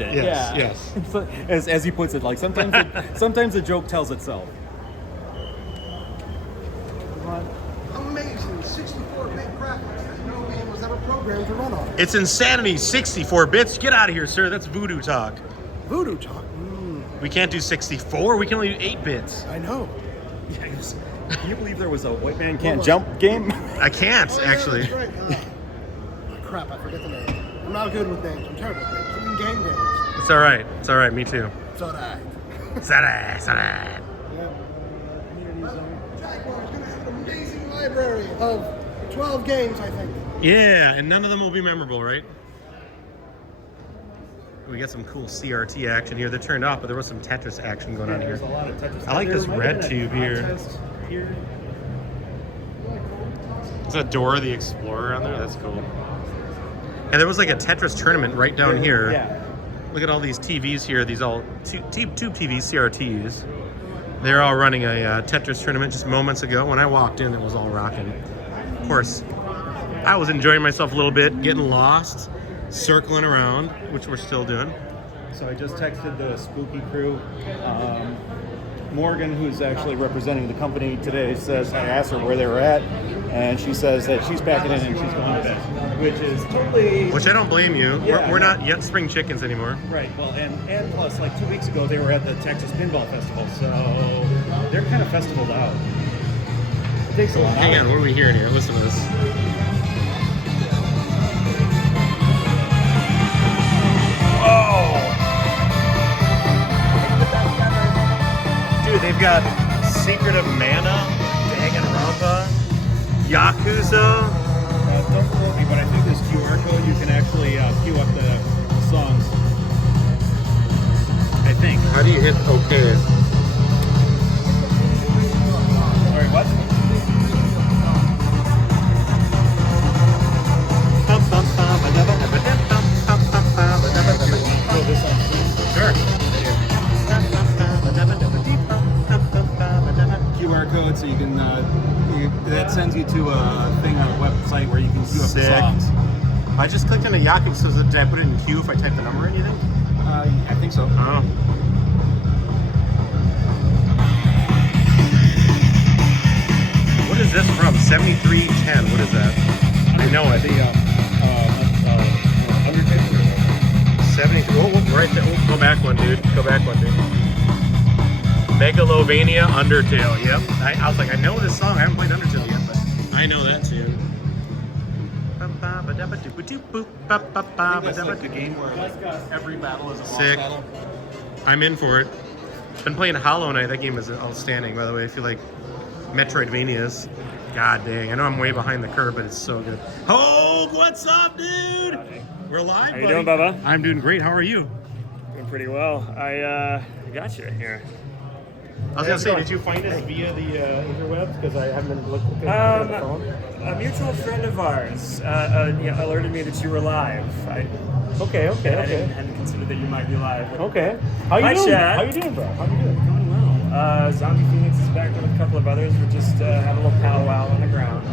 it. Yes, yeah. yes. As he puts it, like sometimes the joke tells itself. Amazing 64-bit graphics. No game was ever programmed to run on it. It's insanity, 64 bits. Get out of here, sir. That's voodoo talk. Voodoo talk. We can't do 64. We can only do 8 bits. I know. Can you believe there was a white man can't jump game? I can't, actually. That's right. Crap, I forget the name. I'm not good with names. I'm terrible with names. I'm in game games. It's all right. It's all right. Me too. It's all right. It's all right. It's all right. Jaguar's going to have an amazing library of 12 games, I think. Yeah, and none of them will be memorable, right? We got some cool CRT action here. They're turned off, but there was some Tetris action going on here. There's a lot of Tetris. I like this red tube here. Is that Dora the Explorer on there? That's cool. And there was like a Tetris tournament right down here. Yeah. Look at all these TVs here. These all tube TV CRTs. They're all running a Tetris tournament just moments ago. When I walked in, it was all rocking. Of course, I was enjoying myself a little bit, getting lost, circling around, which we're still doing. So I just texted the Spooky crew. Morgan, who's actually representing the company today, says I asked her where they were at, and she says that she's packing in and she's going to bed, which is totally. Which I don't blame you. Yeah. We're not yet spring chickens anymore. Right. Well, and plus, like 2 weeks ago, they were at the Texas Pinball Festival, so they're kind of festivaled out. It takes a lot. Hang on, what are we hearing here? Listen to this. Dude, they've got Secret of Mana, Danganronpa, Yakuza. Don't quote me, but I think this QR code you can actually queue up the songs. I think. How do you hit OK? Sorry, what? Sure. QR code, so you can that sends you to a thing on a website where you can queue up the Sick. songs. I just clicked on a Yakuza, so did I put it in queue if I type the number in, you think? I think so. Oh. What is this from? 7310. What is that? I know it. Undertaker. 73. Oh, right there. Oh, go back one, dude. Go back one, dude. Megalovania Undertale. Yep. I was like, I know this song. I haven't played Undertale yet, but I know that tune. That's like the game where every battle is a boss Sick. battle. I'm in for it. Been playing Hollow Knight. That game is outstanding, by the way. If you like Metroidvanias. God dang. I know I'm way behind the curve, but it's so good. Oh, what's up, dude? We're live, How you doing, Bubba? I'm doing great. How are you? Doing pretty well. I got you here. I was going to say, did you find us via the interwebs? Because I haven't been looking at the phone. A mutual friend of ours alerted me that you were live. Okay. Hadn't considered that you might be live. Okay. How you Hi, doing? Chad. How you doing, bro? How you doing? Doing well. Zombie Phoenix is back with a couple of others. We just had a little powwow on the ground.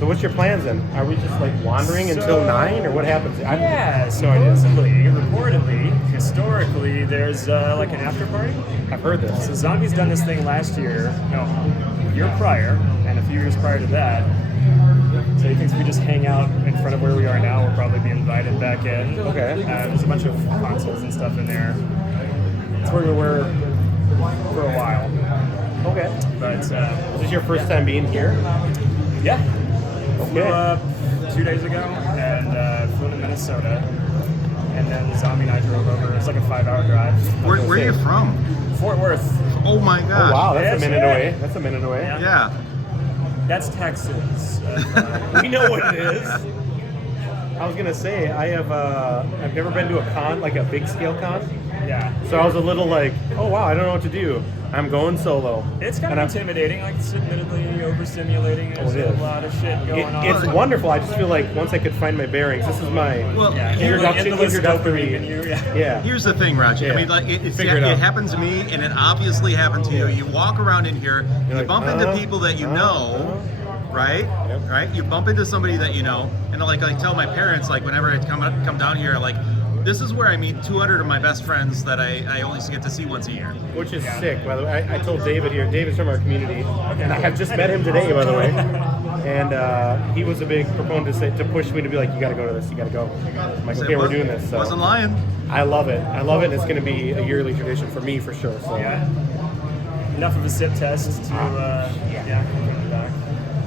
So what's your plans then? Are we just like wandering until 9, or what happens? I have no idea. Supposedly, reportedly, historically, there's like an after party. I've heard this. So Zombie's done this thing last year, no, year prior, and a few years prior to that. So he thinks if we just hang out in front of where we are now, we'll probably be invited back in. Okay. There's a bunch of consoles and stuff in there. It's where we were for a while. Okay. But Is this your first time being here? yeah. Flew Okay. up 2 days ago and flew to Minnesota. And then Zombie and I drove over. It's like a 5-hour drive. Where are you from? Fort Worth. Oh my Oh gosh. wow, that's Yes, a minute yeah. away. That's a minute away. Yeah. That's Texas. We know what it is. I was gonna say I've never been to a con, like a big scale con. yeah. So I was a little like, oh wow, I don't know what to do. I'm going solo. It's kind And of intimidating, like it's admittedly overstimulating. There's it a is. lot of shit going on. It's wonderful. I just feel like once I could find my bearings, this is my Well, Yeah, introductory. Yeah. Yeah. here's the thing, Raj. Yeah. I mean, like Figure it out. it happened to me, and it obviously happened to you. You walk around in here, you like, bump into people that you know, right? Yep. Right? You bump into somebody that you know, and like I tell my parents, like whenever I come down here, like this is where I meet 200 of my best friends that I only get to see once a year. Which is sick, by the way. I told David here. David's from our community, and I have just met him today, by the way. And he was a big proponent to push me to be like, you got to go to this. You got to go. I'm like, okay, we're doing this. So Wasn't lying. I love it. I love it. And it's going to be a yearly tradition for me for sure. So Yeah. Enough of a sip test to yeah. Come back.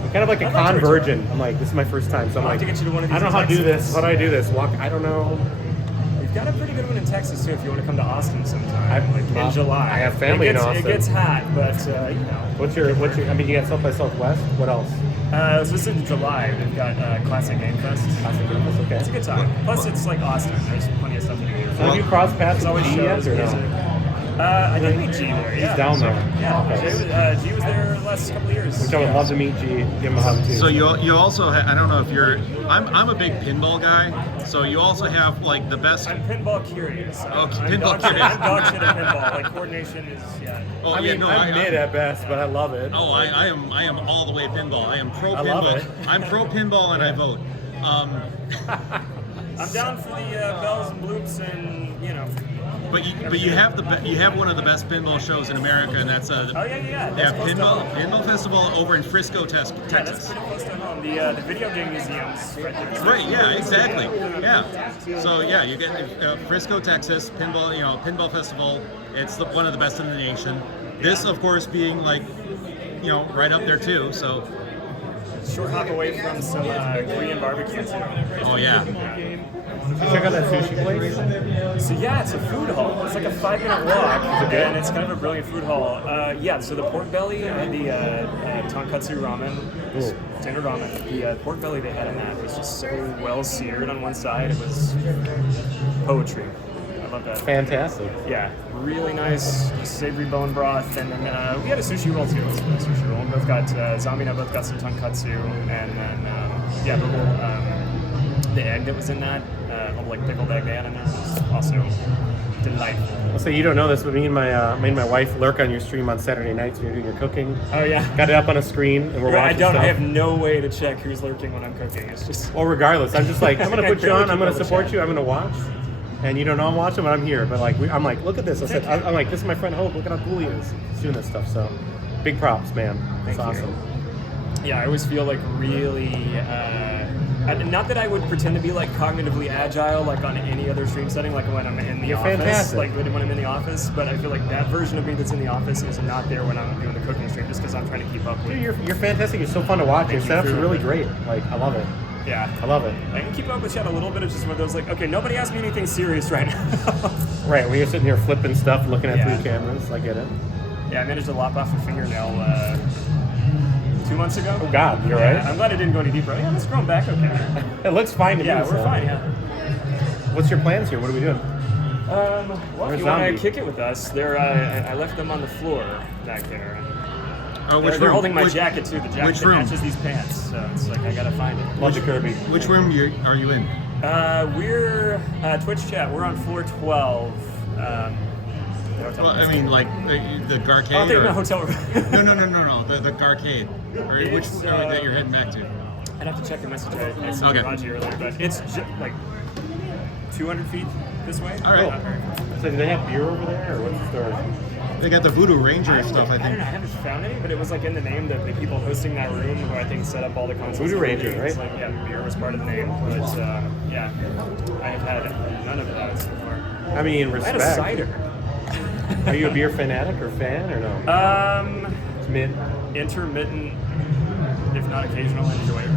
I'm kind of like a I'd like to con virgin. I'm like, this is my first time, so I'm I'll like, have to get you to one of these I don't know how to do Texans. this. How do I do this? Walk. I don't know. We've got a pretty good one in Texas too. If you want to come to Austin sometime, I've- in July. I have family in Austin. It gets hot, but you know. What's your? I mean, you got South by Southwest. What else? So this is in July. We've got Classic Game Fest. Classic Game Fest, okay. It's a good time. Plus, it's like Austin. There's plenty of stuff to do. So have you crossed paths There's always with G yet, shows, or no? music. I did meet G there. Yeah. He's down there. Yeah. Okay. G was there the last couple of years. Which I would love to meet G. Give him a hug too. So you also I don't know if you're I'm a big pinball guy. So you also have like the best. I'm pinball curious. Okay, I'm pinball dog shit- curious. I'm dog shit at pinball. Like coordination is Oh, I yeah, mean, no, I'm mid at best, but I love it. Oh, I am all the way pinball. I am pro I pinball. love it. I'm pro pinball and I vote. I'm down for the bells and bloops and you know. But you have one of the best pinball shows in America, and that's Oh yeah. they That's have close to home. pinball festival over in Frisco, Texas. Yeah, that's pretty close to home. The video game museum's right there. Right, yeah, exactly. Yeah. So yeah, you get Frisco, Texas, pinball festival. It's one of the best in the nation. This, of course, being like, right up there too. So. Short hop away from some Korean barbecue too. Oh yeah. Check out that sushi place. So yeah, it's a food hall. It's like a 5-minute walk, and it's kind of a brilliant food hall. Yeah, so the pork belly and the tonkatsu ramen, standard ramen. The pork belly they had in that was just so well seared on one side. It was poetry. I love that. Fantastic. Yeah, really nice savory bone broth, and then we had a sushi roll too. It's a sushi roll. We both got Zombie and I both got some tonkatsu, and then the egg that was in that, little like pickled egg they had in there, was also delightful. I'll say you don't know this, but me and my wife lurk on your stream on Saturday nights when you're doing your cooking. Oh yeah. Got it up on a screen, and we're watching stuff. I have no way to check who's lurking when I'm cooking. It's just. Well, regardless, I'm just like, I'm gonna I put you barely on. I'm gonna keep up with support chat. you. I'm gonna watch. And you don't know I'm watching, but I'm here. But like, I'm like, look at this. I'm like, this is my friend Hope. Look at how cool he is. He's doing this stuff. So, big props, man. It's Thank you. awesome. Yeah, I always feel like really. Not that I would pretend to be like cognitively agile like on any other stream setting, like when I'm in the You're office, fantastic. like when I'm in the office. But I feel like that version of me that's in the office is not there when I'm doing the cooking stream, just because I'm trying to keep up with. Dude, you're fantastic. You're so fun to watch. Your Thank you setups for- are really great. Like, I love it. Yeah, I love it. I can keep up with chat a little bit. It's just one of those like, okay, nobody asked me anything serious right now. Right, when you're sitting here flipping stuff, looking at Yeah. 3 cameras, I get it. Yeah, I managed to lop off a fingernail 2 months ago. Oh God, you're Yeah, right. I'm glad it didn't go any deeper. Yeah, it's growing back okay. It looks fine to me. Yeah, so. we're fine. Yeah. What's your plans here? What are we doing? Well, Where's if you want Zombie? to kick it with us, I left them on the floor back there. Oh, They're holding my jacket too. The jacket which that room? matches these pants. So it's like I gotta find it. Love the Kirby. Which room are you in? We're Twitch chat. We're on floor 12. Well, I mean, like the Garcade. Oh, they're in or- the hotel room. No. The Garcade. Or which It's, that you're heading back to? I'd have to check the message I sent Okay. Raji earlier, but it's like 200 feet this way. All right. Not very far. So do they have beer over there, or what's the story? They got the Voodoo Ranger stuff, I I don't think. know. I haven't found any, but it was like in the name that the people hosting that room, who I think set up all the consoles. Voodoo Ranger, It's right? Like, yeah, beer was part of the name, but yeah, I have had none of that so far. I mean, I had respect. a cider. Are you a beer fanatic or fan or no? It's mid. Intermittent, if not occasional enjoyer.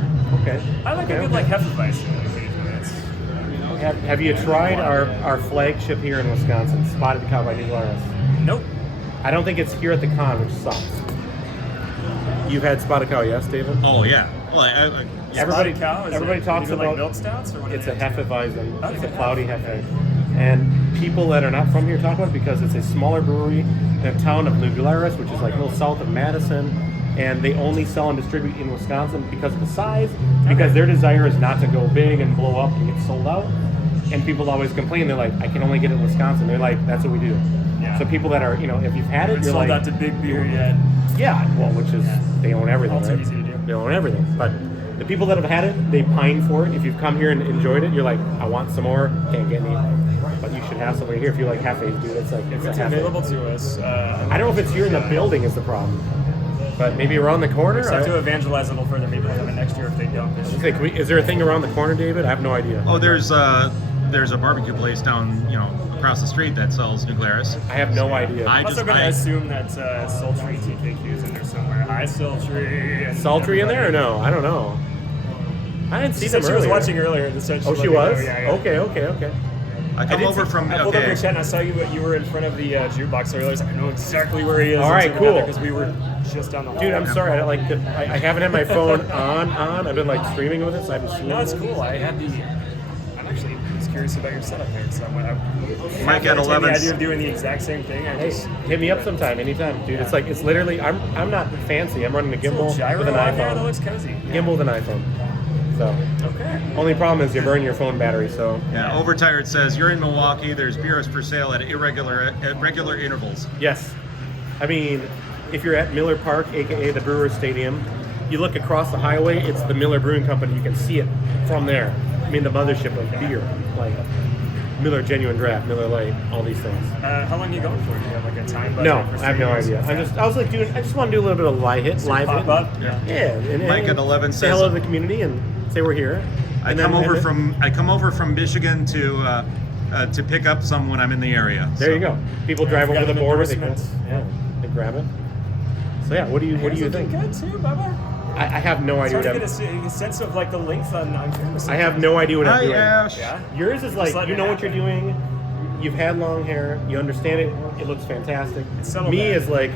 Okay. I like Okay, a good like Hefeweizen occasionally. It's, Have you tried our flagship here in Wisconsin, Spotted Cow by New Glarus? nope. I don't think it's here at the con, which sucks. You've had Spotted Cow, yes, David? Oh yeah. Well, Everybody, Spotted cow. Is everybody it, talks even about like milk stouts or what? it's are a they into? Hefeweizen. Oh, It's a it's a cloudy Hefe. Hefe. And people that are not from here talk about it because it's a smaller brewery in a town of New Glarus, which is like a little south of Madison. And they only sell and distribute in Wisconsin because of the size, because their desire is not to go big and blow up and get sold out. And people always complain, they're like, I can only get it in Wisconsin. They're like, that's what we do. Yeah. So people that are, if you've had it, It's you're sold like, out to big beer yet. yeah, well, which is, they own everything, All too right? easy to do. They own everything. But the people that have had it, they pine for it. If you've come here and enjoyed it, you're like, I want some more, can't get any. But you should have some right here if you like Hefes, dude. It's like, If it's it's a Hefe. available to us, I don't know if it's here in the building is the problem. But maybe around the corner? Just have to evangelize a little further. Maybe they'll have it next year if they don't. This year. Is there a thing around the corner, David? I have no idea. oh, there's a barbecue place down, across the street that sells New Glarus. I have no idea. I I'm also just, going to I, assume that Sultry TKQ's in there somewhere. Hi, Sultry. And Sultry in there or everybody. no? I don't know. I didn't see She them said she was earlier. watching earlier. Oh, she let me know. was? Yeah. Okay. I come over from, I pulled up okay. your chat and I saw you were in front of the jukebox earlier. I was like, I know exactly where he is. All right, cool. Because we were just down the hall. Dude, I'm sorry. I haven't had my phone on. I've been like streaming with it, so I haven't seen No, it. it's cool. I'm actually just curious about your setup here. So Mike at 11. The idea of doing the exact same thing. Hey, hit me up sometime, anytime, dude. It's like, it's literally, I'm not fancy. I'm running a gimbal gyro with an on there, that iPhone. looks cozy. Gimbal with an iPhone. So, Okay. only problem is you burn your phone battery, so. Yeah, Overtired says, you're in Milwaukee, there's beers for sale at regular intervals. Yes. I mean, if you're at Miller Park, aka the Brewers Stadium, you look across the highway, it's the Miller Brewing Company. You can see it from there. I mean, the mothership of beer, like Miller Genuine Draft, Miller Light, all these things. How long are you going for? Do you have like a time budget? No, for I have no streams? idea. I was like, dude, I just want to do a little bit of live hit. Pop up? Yeah. And Mike at 11 say says, hello to the community and say we're here. I And come then- over from Michigan to pick up some when I'm in the area. There you go. People drive over the got an border. They endorsement. they grab it. So yeah, what do you Yours think? looking good too, Bubba. I have no It's idea hard what to I'm. get a sense of like the length on camera. I have no idea what I'm Hi, doing. Ash. Yeah. Yours is like, let you it know what you're happen. doing. You've had long hair. You understand it. It looks fantastic. settled Me down. is like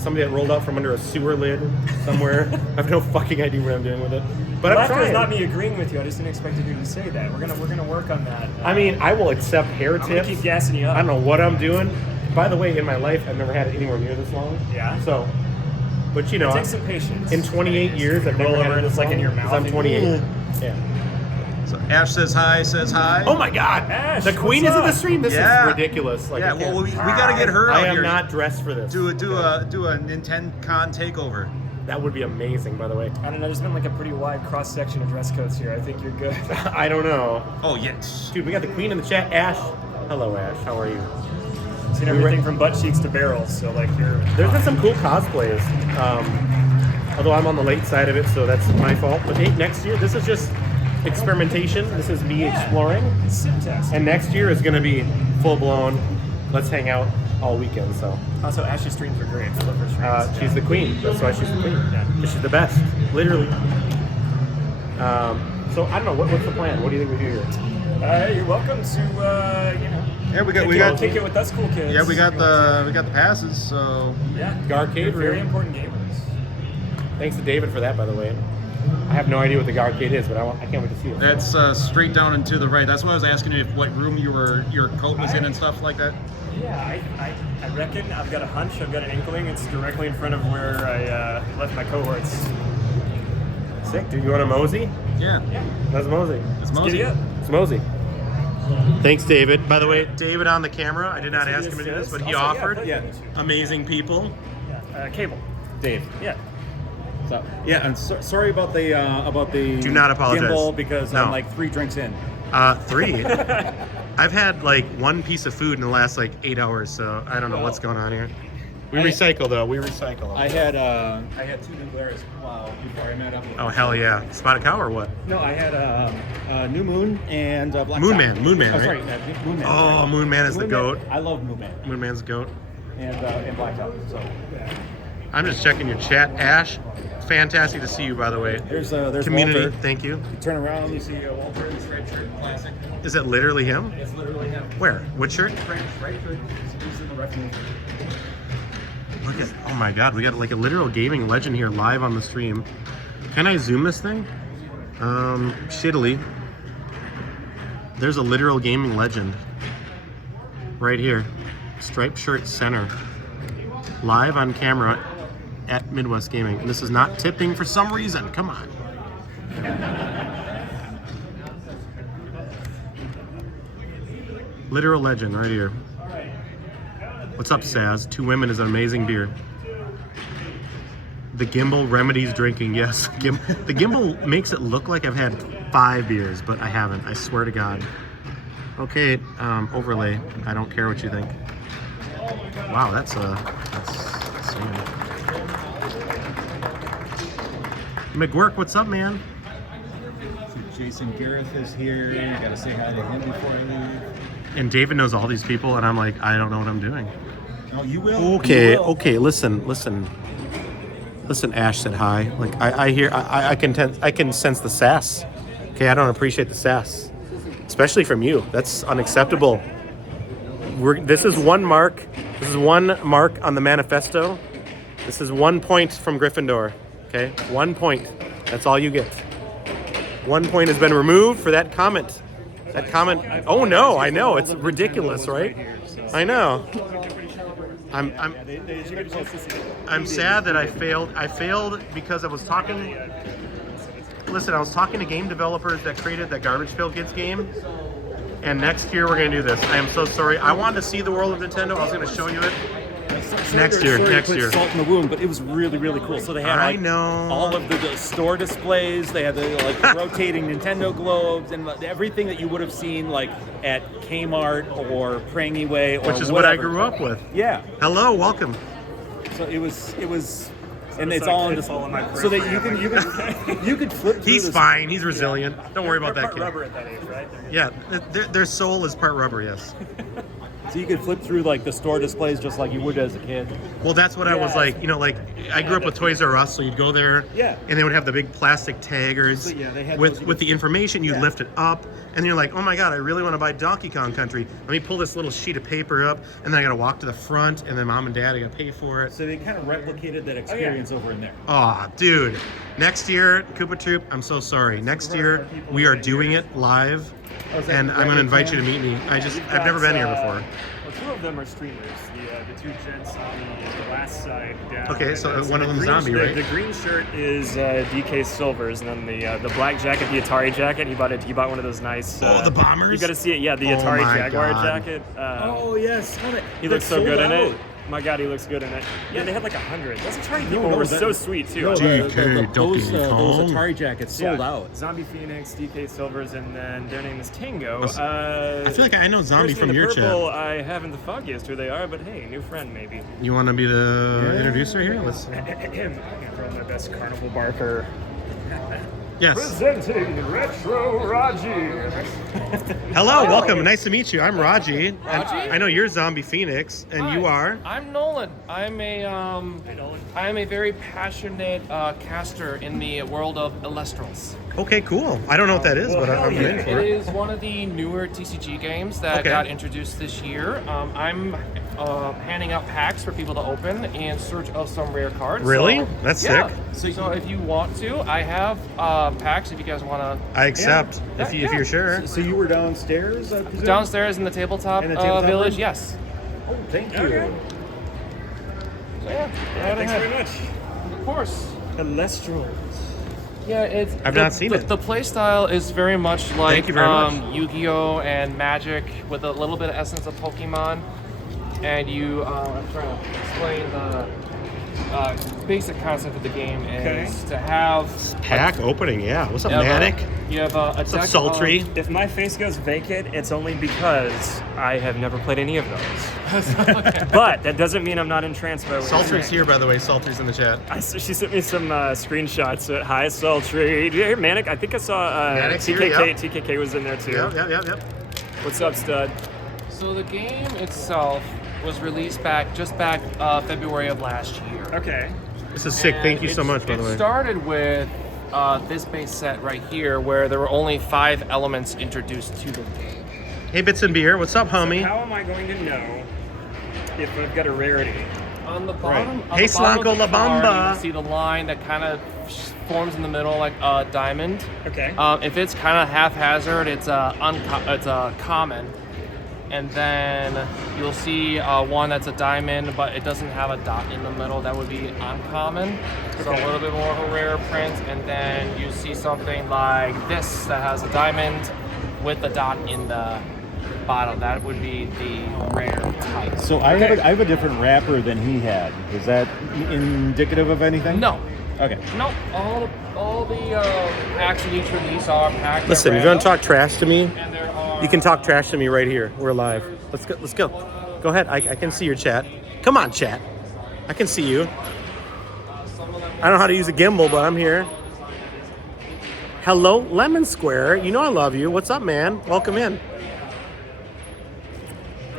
somebody that rolled out from under a sewer lid somewhere. I have no fucking idea what I'm doing with it. But I'm Laughter is trying. not me agreeing with you. I just didn't expect you to say that. We're gonna work on that. I mean, I will accept hair I'm gonna tips. keep gassing you up. I don't know what I'm doing. By the way, in my life, I've never had it anywhere near this long. Yeah. So, but you know, It takes some patience. in 28 years, I've Roll never had over it and this it's like long, in your 'cause mouth. I'm 28. Yeah. So Ash says hi. Oh my God! Ash, The queen what's is in the up? stream. This Yeah. is ridiculous. Like, Yeah, I can't- well, we gotta get her out I am here. not dressed for this. Do a Nintendo Con takeover. That would be amazing, by the way. I don't know. There's been like a pretty wide cross section of dress codes here. I think you're good. I don't know. Oh yes. Dude, we got the queen in the chat. Ash. Hello, Ash. How are you? Seen everything from butt cheeks to barrels. So like you're. There's been some cool cosplays. Although I'm on the late side of it, so that's my fault. But hey, next year, this is just experimentation. This is me exploring. Sit test. And next year is going to be full blown. Let's hang out all weekend. So Also, Ash's streams are great. I love her streams. she's the queen. That's why she's the queen. Yeah. She's the best, literally. So I don't know. What's the plan? What do you think we do here? You're welcome to Yeah, kick it with us cool kids. Yeah, we got if you want the passes. So to. Yeah. Garcade You're very room. important gamers. Thanks to David for that, by the way. I have no idea what the Garcade is, but I can't wait to see it. that's straight down and to the right. That's why I was asking you what room your coat was in and stuff like that. Yeah, I reckon I've got a hunch. I've got an inkling. It's directly in front of where I left my cohorts. Sick, dude. You want a mosey? Yeah. That's mosey. It's Giddy mostly. up. It's mosey. Thanks, David. By the way, David on the camera. I did not ask him to do this, but he Also, offered. yeah. Amazing people. Cable. Dave. Yeah. So yeah, and sorry about the Do not apologize. gimbal because No. I'm like 3 drinks in. 3. I've had like 1 piece of food in the last like 8 hours, so I don't know what's going on here. We recycle though. We recycle. I had 2 New Glarus before I met up with Oh hell yeah! Spotted cow or what? No, I had New Moon and Black Moon Top. Man, Moon Man, Oh, right? sorry, Moon Man. Oh, Moon Man is the goat. I love Moon Man Moon Man's the goat. and Black Top. So I'm just checking your chat, Ash. Fantastic to see you, by the way. there's Community, Walter. thank you. You turn around, you see Walter in the striped shirt, classic. Is it literally him? It's literally him. Where? What shirt? Striped shirt. He's in the referee. Look at, oh my god, we got like a literal gaming legend here live on the stream. Can I zoom this thing? Shittily. There's a literal gaming legend. Right here. Striped shirt center. Live on camera at Midwest Gaming. And this is not tipping for some reason. Come on. Literal legend right here. What's up, Saz? 2 Women is an amazing beer. The gimbal remedies drinking. Yes, the gimbal makes it look like I've had 5 beers, but I haven't. I swear to God. Okay, overlay. I don't care what you think. Wow, that's insane. McGurk, what's up, man? Jason Gareth is here. You gotta say hi to him before I leave. And David knows all these people, and I'm like, I don't know what I'm doing. Oh, you will. Okay, You will. okay. Listen. Ash said hi. Like I can sense the sass. Okay, I don't appreciate the sass, especially from you. That's unacceptable. This is one mark. This is 1 mark on the manifesto. This is 1 point from Gryffindor. Okay, 1 point. That's all you get. 1 point has been removed for that comment. That comment. Oh no, I know it's ridiculous, right? I know. I'm sad that I failed. I failed because I was talking. Listen, I was talking to game developers that created that Garbage Pail Kids game, and next year we're gonna do this. I am so sorry. I wanted to see the world of Nintendo. I was gonna show you it. Next year. Salt in the wound, but it was really, really cool. So they had I know. all of the store displays. They had the rotating Nintendo globes and everything that you would have seen like at Kmart or Prangy Way or Which is whatever. what I grew up with. Yeah. Hello, welcome. So it was, and it's all in display. So that you could flip through He's this. fine. He's resilient. Don't worry about that Part kid. rubber at that age, right? Yeah, their soul is part rubber. Yes. So you could flip through like the store displays just like you would as a kid. Well, that's what I was like. You know, like I grew up with Toys R Us, so you'd go there, Yeah. and they would have the big plastic taggers So, yeah, they had with those- with the information. You'd Yeah. lift it up, and you're like, oh my god, I really want to buy Donkey Kong Country. Let me pull this little sheet of paper up, and then I got to walk to the front, and then mom and dad, I got to pay for it. So they kind of replicated that experience over in there. Aw, dude. Next year, Koopa Troop, I'm so sorry. Next year, we are doing it live, and I'm going to invite you to meet me. I've never been here before. Well, 2 of them are streamers. The 2 gents on the last side down. Okay, so And, one of the them's green- zombie, right? The green shirt is DK Silvers, and then the black jacket, the Atari jacket. He bought one of those nice. Oh, the bombers? You got to see it. Yeah, the Oh Atari my Jaguar God. jacket. Oh yes, He looks so good in it. My God, he looks good in it. Yeah, they had like 100. Those Atari people were so sweet too. No, DK, those Kong. Atari jackets sold out. Zombie Phoenix, DK Silvers, and then their name is Tango. I feel like I know Zombie person from in the your purple, chat. I haven't the foggiest who they are, but hey, new friend maybe. You want to be the introducer here? Let's. I can throw my best carnival barker. Yes. Presenting Retro Raji. Hello, welcome. Nice to meet you. I'm Raji. And Raji? I know you're Zombie Phoenix, and you are. I'm Nolan. I'm a very passionate caster in the world of Illustrals. Okay, cool. I don't know what that is, but I'm in It for it. is one of the newer TCG games that Okay. got introduced this year. I'm handing out packs for people to open in search of some rare cards. Really? So, That's yeah. sick. So if you want to, I have packs if you guys want to. I accept if you're sure. So you were downstairs, I presume? Downstairs in the tabletop, In the tabletop village, room? yes. Oh, thank you. So yeah, Thanks very much. of course. Cholesterol. Yeah, it's. I've not seen it. The play style is very much like Thank you very much. Yu-Gi-Oh and Magic with a little bit of essence of Pokemon. And you, I'm trying to explain basic concept of the game Okay. is to have Pack opening, yeah. What's up, you have Manic? You have a What's deck up, Sultry? If my face goes vacant, it's only because I have never played any of those. But that doesn't mean I'm not entranced by what you're Sultry's saying. here, by the way. Sultry's in the chat. She sent me some screenshots. Hi, Sultry. Did you hear Manic? I think I saw Manic's TKK. here, yep. TKK was in there too. Yep. What's up, stud? So the game itself was released back February of last year. Okay. This is sick. Thank you so much, by the way. It started with this base set right here, where there were only 5 elements introduced to the game. Hey, Bits and Beer. What's up, homie? How am I going to know if I've got a rarity? On the bottom, Right. on Hey, the bottom of Slanko La the card, Bamba. you can see the line that kind of forms in the middle like a diamond. Okay. If it's kind of haphazard, it's a common. And then you'll see one that's a diamond, but it doesn't have a dot in the middle. That would be uncommon. So a little bit more of a rare print. And then you see something like this that has a diamond with a dot in the bottom. That would be the rare type. So I have a different wrapper than he had. Is that indicative of anything? No. Okay. No, all the packs in each release are packed. Listen, if you want to talk trash to me, And there are you can talk trash to me right here. We're live. Let's go. Go ahead. I can see your chat. Come on, chat. I can see you. I don't know how to use a gimbal, but I'm here. Hello, Lemon Square. You know I love you. What's up, man? Welcome in.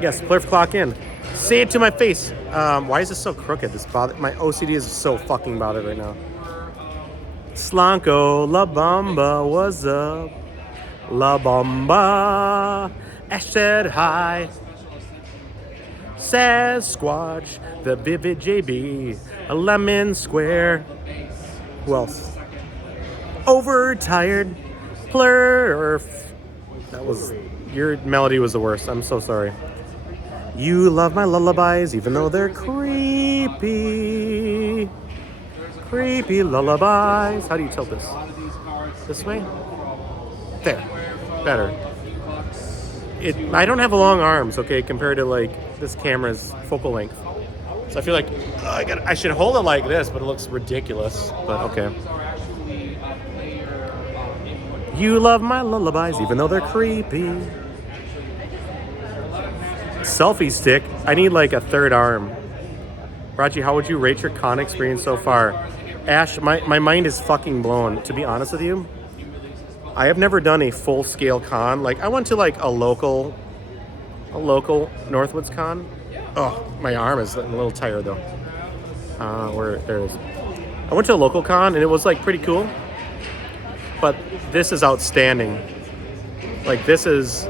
Yes, Plurf clock in. Say it to my face. Why is this so crooked? My OCD is so fucking bothered right now. Slanko La Bamba, what's up? La Bamba, Ash said hi. Sasquatch, the Vivid JB, a Lemon Square. Who else? Overtired, Plurf. Your melody was the worst. I'm so sorry. You love my lullabies, even though they're creepy. Creepy lullabies. How do you tilt this? This way? There. Better. I don't have long arms, okay, compared to like this camera's focal length. So I feel like I should hold it like this, but it looks ridiculous. But okay. You love my lullabies, even though they're creepy. Selfie stick. I need like a third arm. Raji, how would you rate your con experience so far? Ash, my mind is fucking blown, to be honest with you. I have never done a full-scale con. Like, I went to like a local Northwoods con. Oh, my arm is a little tired though. There it is. I went to a local con and it was like pretty cool. But this is outstanding. Like, this is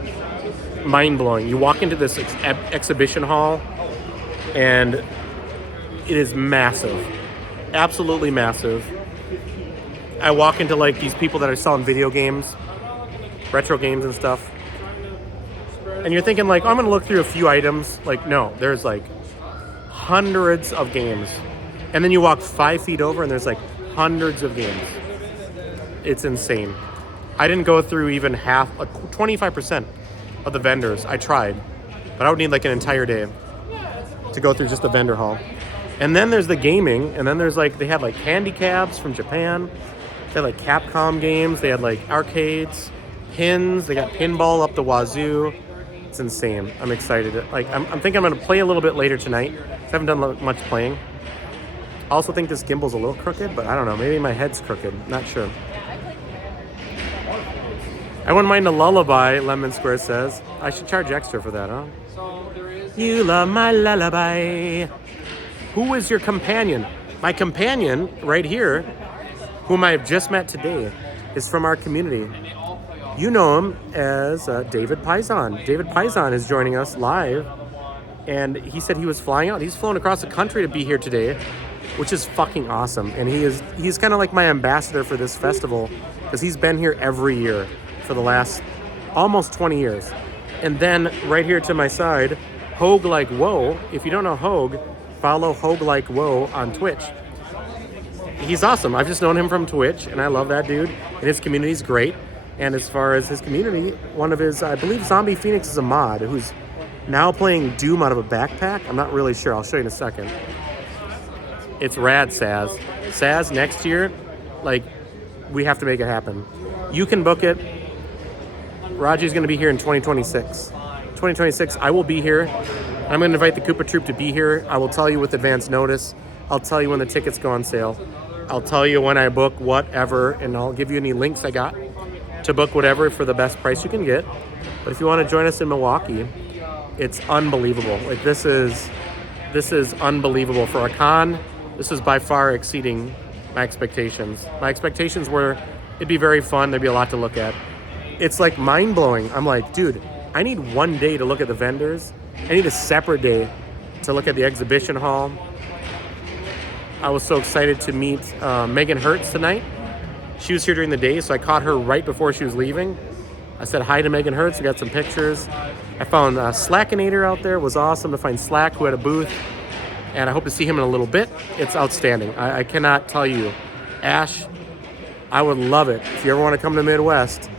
mind-blowing. You walk into this exhibition hall and it is massive. Absolutely massive. I walk into like these people that are selling video games, retro games and stuff. And you're thinking like, oh, I'm gonna look through a few items. Like, no, there's like hundreds of games. And then you walk 5 feet over and there's like hundreds of games. It's insane. I didn't go through even 25% of the vendors. I tried, but I would need like an entire day to go through just the vendor hall. And then there's the gaming, and then there's like, they had like handicaps from Japan. They had like Capcom games. They had like arcades, pins. They got pinball up the wazoo. It's insane. I'm excited. Like, I'm thinking I'm gonna play a little bit later tonight. I haven't done much playing. I also think this gimbal's a little crooked, but I don't know. Maybe my head's crooked. Not sure. I wouldn't mind a lullaby, Lemon Square says. I should charge extra for that, huh? You love my lullaby. Who is your companion? My companion, right here, whom I have just met today, is from our community. You know him as David Paisan. David Paisan is joining us live, and he said he was flying out. He's flown across the country to be here today, which is fucking awesome. And he's kind of like my ambassador for this festival, because he's been here every year for the last almost 20 years. And then right here to my side, Hogue Like Whoa. If you don't know Hogue, follow Hogue Like Whoa on Twitch. He's awesome. I've just known him from Twitch, and I love that dude. And his community's great. And as far as his community, one of his, I believe Zombie Phoenix is a mod who's now playing Doom out of a backpack. I'm not really sure. I'll show you in a second. It's rad, Saz. Saz, next year, like, we have to make it happen. You can book it. Raji's going to be here in 2026. 2026, I will be here. I'm going to invite the Koopa Troop to be here. I will tell you with advance notice. I'll tell you when the tickets go on sale. I'll tell you when I book whatever, and I'll give you any links I got to book whatever for the best price you can get. But if you want to join us in Milwaukee, it's unbelievable. Like, this is unbelievable for a con. This is by far exceeding my expectations. My expectations were it'd be very fun. There'd be a lot to look at. It's like mind-blowing. I'm like, dude, I need one day to look at the vendors. I need a separate day to look at the exhibition hall. I was so excited to meet Megan Hertz tonight. She was here during the day, so I caught her right before she was leaving. I said hi to Megan Hertz. We got some pictures. I found Slackinator out there. It was awesome to find Slack, who had a booth. And I hope to see him in a little bit. It's outstanding. I cannot tell you. Ash, I would love it. If you ever want to come to Midwest,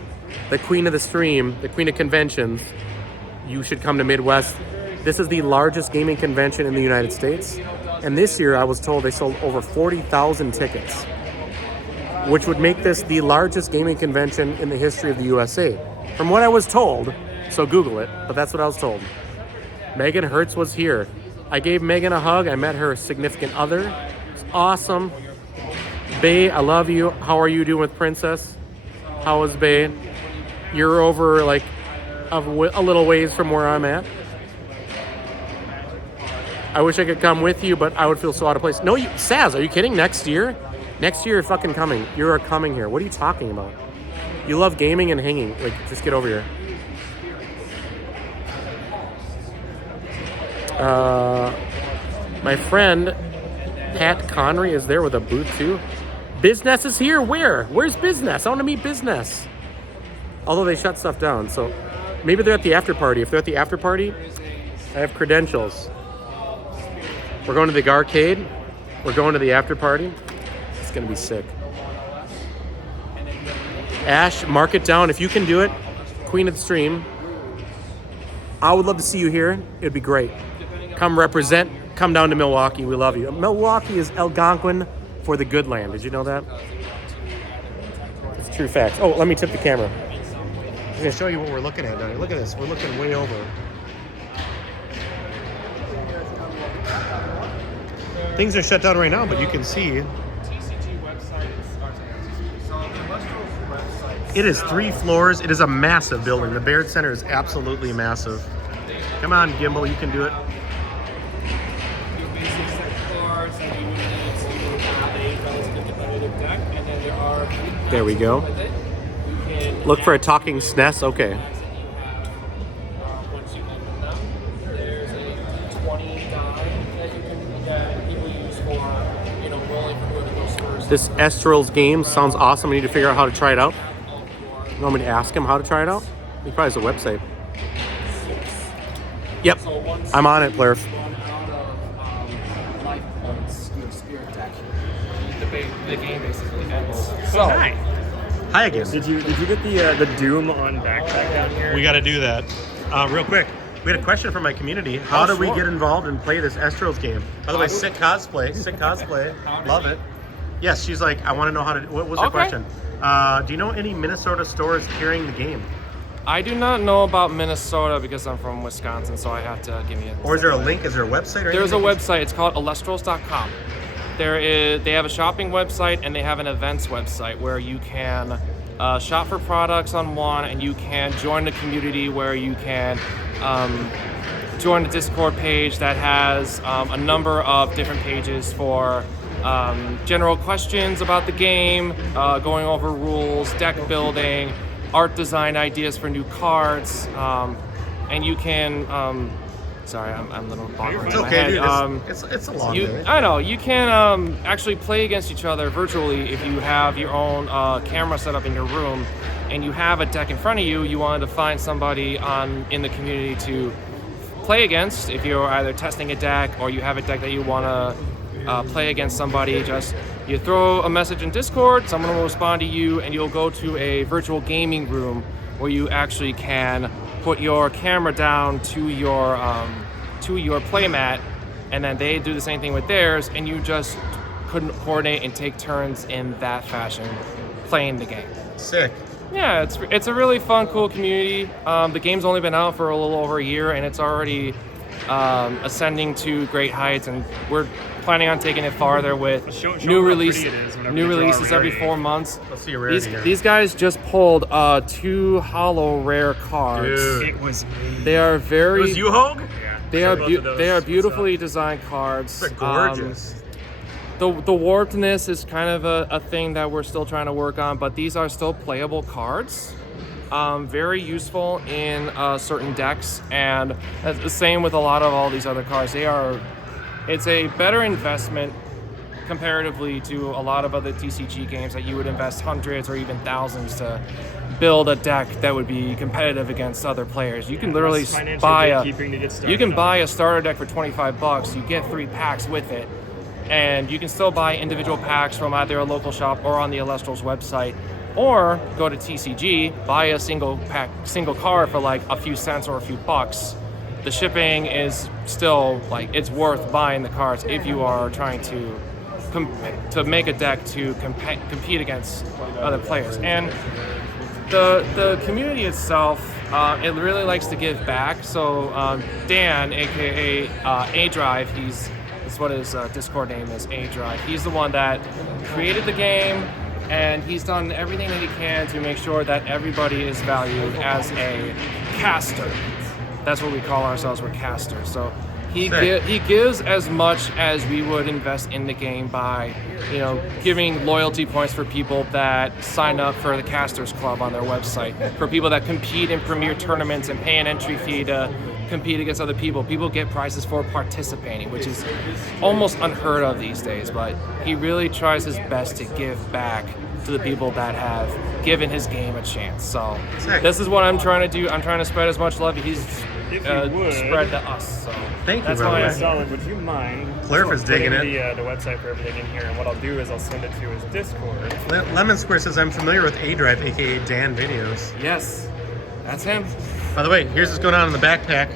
the queen of the stream, the queen of conventions, you should come to Midwest. This is the largest gaming convention in the United States. And this year, I was told they sold over 40,000 tickets, which would make this the largest gaming convention in the history of the USA. From what I was told, so Google it, but that's what I was told. Megan Hertz was here. I gave Megan a hug. I met her significant other. It's awesome. Bae, I love you. How are you doing with Princess? How is Bae? You're over like a little ways from where I'm at. I wish I could come with you, but I would feel so out of place. No, Saz, are you kidding? Next year? Next year you're fucking coming. You're coming here. What are you talking about? You love gaming and hanging. Like, just get over here. My friend Pat Connery is there with a booth too. Business is here. Where? Where's Business? I want to meet Business. Although they shut stuff down, so maybe they're at the after party. If they're at the after party, I have credentials. We're going to the arcade. We're going to the after party. It's gonna be sick. Ash, mark it down if you can do it. Queen of the stream. I would love to see you here. It'd be great. Come represent. Come down to Milwaukee. We love you. Milwaukee is Algonquin for the good land. Did you know that? It's true facts. Oh, let me tip the camera. I'm going to show you what we're looking at now. Look at this. We're looking way over. Things are shut down right now, but you can see. It is 3 floors. It is a massive building. The Baird Center is absolutely massive. Come on, Gimbal. You can do it. There we go. Look for a talking SNES. Okay. Once you open them, there's a 20 die that you can people use for rolling for whoever goes first. This Estrel's game sounds awesome. I need to figure out how to try it out. You want me to ask him how to try it out? He probably has a website. Yep. I'm on it, Blair. The game basically ends. So, hi. Hi again. Did you get the Doom on backpack down here? We got to do that. Real quick. We had a question from my community. How do we get involved and play this Estrel's game? By the way, sick cosplay. Sick cosplay. Love it. Yes, she's like, I want to know how to. What was her question? Do you know any Minnesota stores carrying the game? I do not know about Minnesota because I'm from Wisconsin, so I have to give you a... Or is there a link? Is there a website? Or There's a website. It's called Alestrals.com. They have a shopping website and they have an events website where you can shop for products on one, and you can join the community where you can join the Discord page that has a number of different pages for general questions about the game, going over rules, deck building, art design ideas for new cards, and you can... Sorry, I'm a little bogged. It's okay, dude. It's a long day. I know. You can actually play against each other virtually if you have your own camera set up in your room and you have a deck in front of you. You wanted to find somebody in the community to play against. If you're either testing a deck or you have a deck that you want to play against somebody, just you throw a message in Discord, someone will respond to you, and you'll go to a virtual gaming room where you actually can put your camera down to your playmat and then they do the same thing with theirs, and you just couldn't coordinate and take turns in that fashion playing the game. Sick. Yeah, it's a really fun, cool community. The game's only been out for a little over a year, and it's already ascending to great heights, and we're planning on taking it farther with new releases every 4 months. Let's see a rarity here. These guys just pulled 2 holo rare cards. Dude. It was They are very. It was you, Hogue? Yeah. They are beautifully designed cards. They're gorgeous. The warpedness is kind of a thing that we're still trying to work on, but these are still playable cards. Very useful in certain decks, and that's the same with a lot of all these other cards. It's a better investment comparatively to a lot of other TCG games that you would invest hundreds or even thousands to build a deck that would be competitive against other players. You can literally buy a starter deck for $25. You get 3 packs with it, and you can still buy individual packs from either a local shop or on the Elestral's website, or go to TCG, buy a single card for like a few cents or a few bucks. The shipping is still it's worth buying the cards if you are trying to make a deck to compete against other players. And the community itself, it really likes to give back. So Dan, aka A Drive, that's what his Discord name is, A Drive. He's the one that created the game, and he's done everything that he can to make sure that everybody is valued as a caster. That's what we call ourselves. We're casters. So he gives as much as we would invest in the game by, giving loyalty points for people that sign up for the Casters Club on their website, for people that compete in premier tournaments and pay an entry fee to compete against other people. People get prizes for participating, which is almost unheard of these days, but he really tries his best to give back to the people that have given his game a chance. So this is what I'm trying to do. I'm trying to spread as much love he's spread to us. So thank you. That's why solid. Would you mind? Cliff is digging it. The website for everything in here, and what I'll do is I'll send it to his Discord. Lemon Square says I'm familiar with A Drive, aka Dan Videos. Yes, that's him. By the way, here's what's going on in the backpack.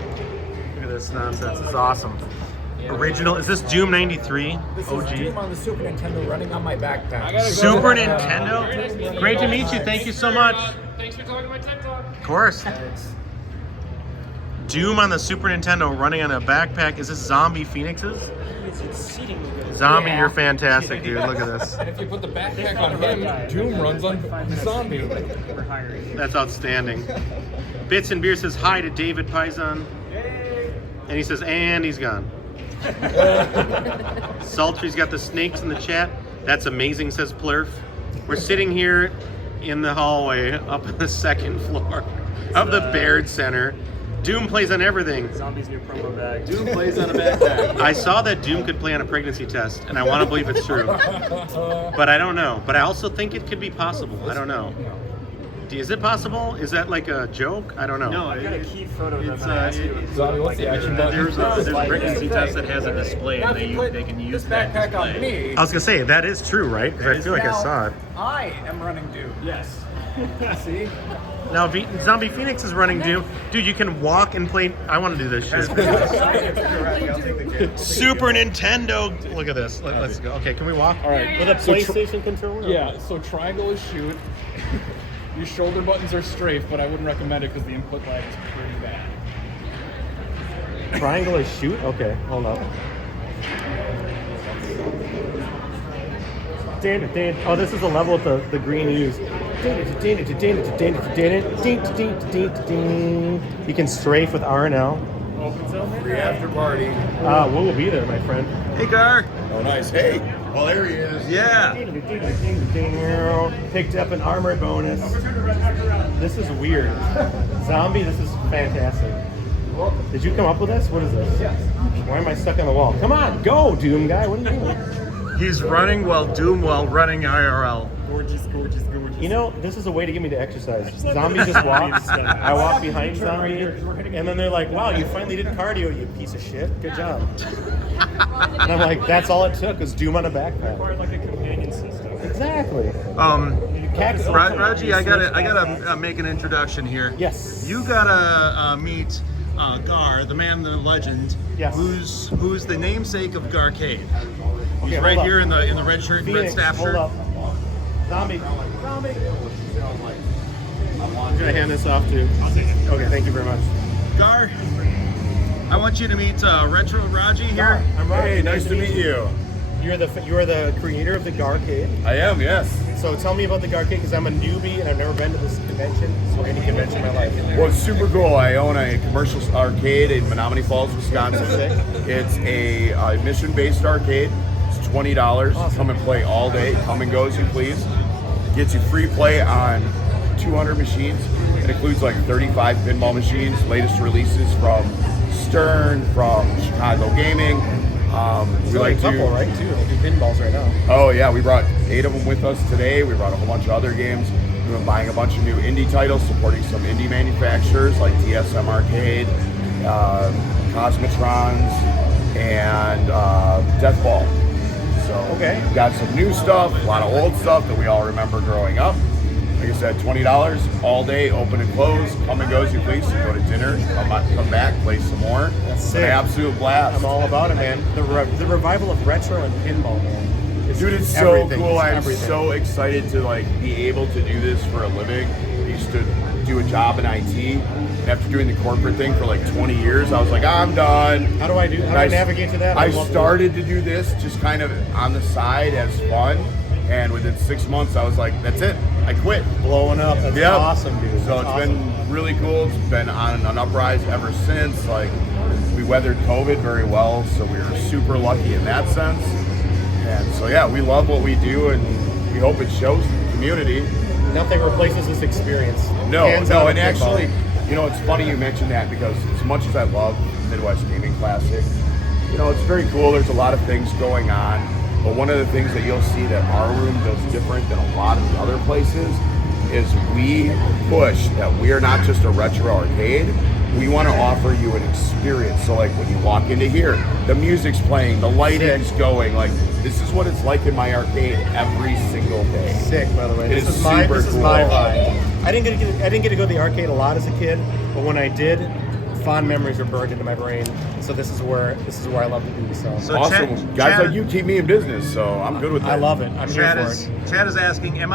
Look at this nonsense. It's awesome. Original. Is this Doom 93? This OG? is Doom on the Super Nintendo running on my backpack. Super Nintendo? Great to meet you. Thank you so much. Thanks for talking to my TikTok. Of course. Doom on the Super Nintendo running on a backpack. Is this Zombie Phoenix's? It's exceedingly good. Zombie, you're fantastic, dude. Look at this. And if you put the backpack on him, Doom runs on Zombie. That's outstanding. Bits and Beer says hi to David Paisan. And he says, and he's gone. Sultry's got the snakes in the chat. That's amazing, says Plurf. We're sitting here in the hallway up on the 2nd floor of the Baird Center. Doom plays on everything. Zombie's new promo bag. Doom plays on a backpack. I saw that Doom could play on a pregnancy test, and I want to believe it's true. But I don't know. But I also think it could be possible. I don't know. Is it possible? Is that like a joke? I don't know. No, I got a key photo of them. What's the action button? There's a pregnancy test that has a display, and they can use that backpack on display. me. I was going to say, that is true, right? Because I feel like I saw it. I am running Doom. Yes. See? Now, Zombie Phoenix is running Doom. Dude, you can walk and play. I want to do this shit. Super Nintendo. Look at this. Let's go. Okay, can we walk? All right. With a PlayStation controller? Yeah, so triangle is shoot. Your shoulder buttons are strafe, but I wouldn't recommend it because the input lag is pretty bad. Triangle is shoot? Okay, hold up. Oh, this is the level with the green U's. You can strafe with R and L. Free after party. We will be there, my friend. Hey, Gar. Oh, nice. Hey. Well, there he is. Yeah. Picked up an armor bonus. This is weird. Zombie, this is fantastic. Did you come up with this? What is this? Yes. Why am I stuck on the wall? Come on, go, Doom guy. What are you doing? He's running while running IRL. Gorgeous, gorgeous, gorgeous. You know, this is a way to get me to exercise. Zombie just walks. I walk behind Zombie, and then they're like, wow, you finally did cardio, you piece of shit. Good job. And I'm like, that's all it took was Doom on a backpack. Like a companion system. Exactly. Raji, I gotta make an introduction here. Yes. You gotta meet Gar, the man, the legend, Yes. who's the namesake of Garcade. He's Okay, right hold here up. in the red shirt, Phoenix, red staff hold shirt. up. Zombie. I'm gonna hand this off to. I'll take it. Okay, thank you very much. Gar, I want you to meet Retro Raji here. I'm Robbie. Hey, nice to meet you. You are the creator of the Garcade. I am, yes. So tell me about the Garcade because I'm a newbie and I've never been to this convention or any convention in my life. Well, it's super cool. I own a commercial arcade in Menominee Falls, Wisconsin. It's a admission-based arcade. It's $20. Awesome. Come and play all day. Come and go as you please. Gets you free play on 200 machines. It includes like 35 pinball machines, latest releases from Stern, from Chicago Gaming. We like a couple, to, right? Too. They do pinballs right now. Oh yeah, we brought 8 of them with us today. We brought a whole bunch of other games. We've been buying a bunch of new indie titles, supporting some indie manufacturers like DSM Arcade, Cosmotrons, and Death Ball. So Okay. we got some new stuff, a lot of old stuff that we all remember growing up. Like I said, $20 all day, open and close. Come and go as you please. You go to dinner, come back, play some more. That's It's sick. an absolute blast. I'm all about it, man. The revival of retro and pinball, man. Dude, it's so everything. cool. It's I'm everything. so excited to be able to do this for a living. I used to do a job in IT, and after doing the corporate thing for like 20 years, I was like, I'm done. How do I navigate to that? I started to do this just kind of on the side as fun, and within 6 months, I was like, that's it. I quit. Blowing up. That's Yep. awesome, dude. So That's it's been really cool. It's been on an uprise ever since. Like, we weathered COVID very well, so we were super lucky in that sense. And so yeah, we love what we do, and we hope it shows the community. Nothing replaces this experience. No, Hands no, on and pinball. actually, it's funny you mentioned that because as much as I love Midwest Gaming Classic, it's very cool. There's a lot of things going on, but one of the things that you'll see that our room does different than a lot of the other places is we push that we are not just a retro arcade. We want to offer you an experience. So like when you walk into here, the music's playing, the lighting's going. Like this is what it's like in my arcade every single day. Sick, by the way. It This is is my super cool. vibe. I didn't get to go to the arcade a lot as a kid, but when I did, fond memories are burned into my brain. So this is where I love to be. So Awesome. Guys Chad- like you keep me in business, so I'm good with that. I love it. I'm Chad here for is, it. Chad is asking, and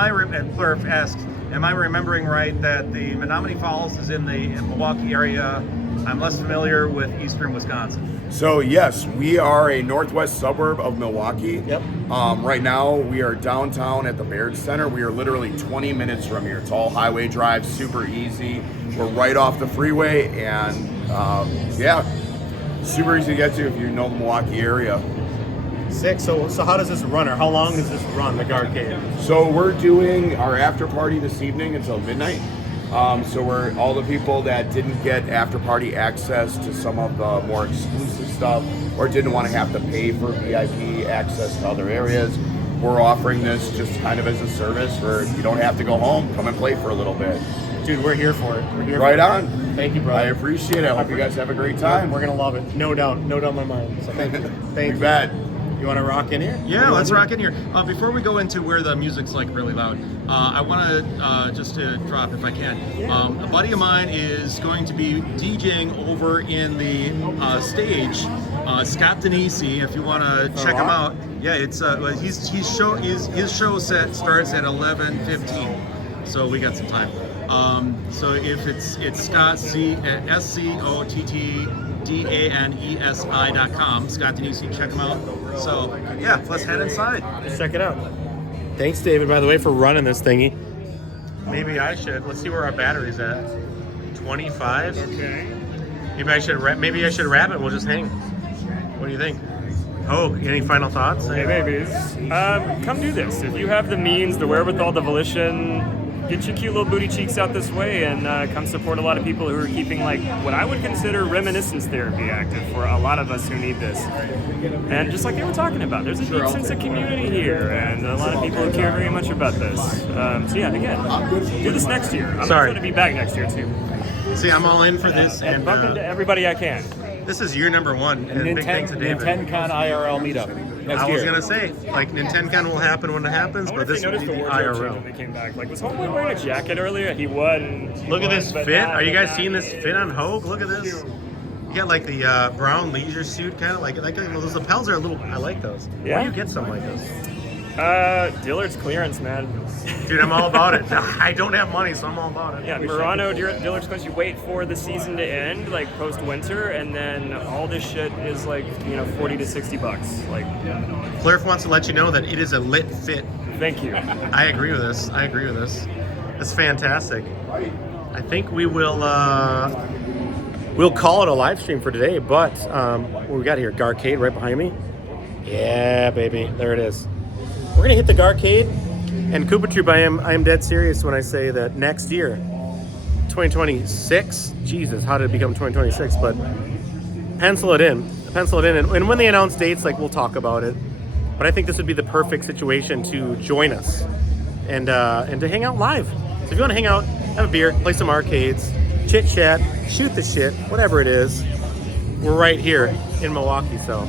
Plurf asks, am I remembering right that the Menominee Falls is in the Milwaukee area? I'm less familiar with eastern Wisconsin. So yes, we are a northwest suburb of Milwaukee. Yep. Right now we are downtown at the Baird Center. We are literally 20 minutes from here. It's all highway drive, super easy. We're right off the freeway, and super easy to get to if you know the Milwaukee area. Sick. So how does this run, or how long does this run, the Garcade? So we're doing our after party this evening until midnight. So we're all the people that didn't get after party access to some of the more exclusive stuff or didn't want to have to pay for VIP access to other areas. We're offering this just kind of as a service for you don't have to go home, come and play for a little bit. Dude, we're here for it. We're here Right for on. It. Thank you, bro. I appreciate it. I hope you guys have a great time. We're gonna love it. No doubt in my mind. So thank you. Thank you. Bet. You want to rock in here? Yeah, let's rock in here. Before we go into where the music's like really loud, I want to just to drop, if I can. A buddy of mine is going to be DJing over in the stage. Scott Denisi, if you want to check him out. Yeah, it's his show set starts at 11:15, so we got some time. So if it's Scott SCOTTDANESI.com, Scott Denisi, check him out. So yeah, let's head inside. Let's check it out. Thanks, David, by the way, for running this thingy. Maybe I should. Let's see where our battery's at. 25. Okay. Maybe I should wrap it. We'll just hang. What do you think? Oh, any final thoughts? Hey, babies. Come do this. If you have the means, the wherewithal, the volition, get your cute little booty cheeks out this way and come support a lot of people who are keeping what I would consider reminiscence therapy active for a lot of us who need this. And just like they were talking about, there's a deep sense of community here and a lot of people who care very much about this. So yeah, again, do this next year. I'm going to be back next year too. See, I'm all in for this. And bump into everybody I can. This is year number 1, and big thanks to David. NintenCon IRL meetup next I year. was gonna say, NintenCon will happen when it happens, but this will be the IRL. When they came back. Was Homeboy wearing a jacket earlier? He wasn't. Look at this fit. Are you guys seeing this fit on Hogue? Look at this. You got like the brown leisure suit kind of like those lapels are a little. I like those. Yeah? Where do you get something like those? Dillard's clearance, man. Dude, I'm all about it. I don't have money, so I'm all about it. Yeah, Murano Dillard's clearance. You wait for the season to end, like post winter, and then all this shit is like $40 to $60. Like, Flair wants to let you know that it is a lit fit. Thank you. I agree with this. That's fantastic. I think we will. We'll call it a live stream for today. But what we got here? Garcade right behind me. Yeah, baby, there it is. We're gonna hit the Garcade, and Koopa Troop. I am dead serious when I say that next year, 2026. Jesus, how did it become 2026? But pencil it in, and when they announce dates, like we'll talk about it. But I think this would be the perfect situation to join us and to hang out live. So if you want to hang out, have a beer, play some arcades, chit chat, shoot the shit, whatever it is, we're right here in Milwaukee. So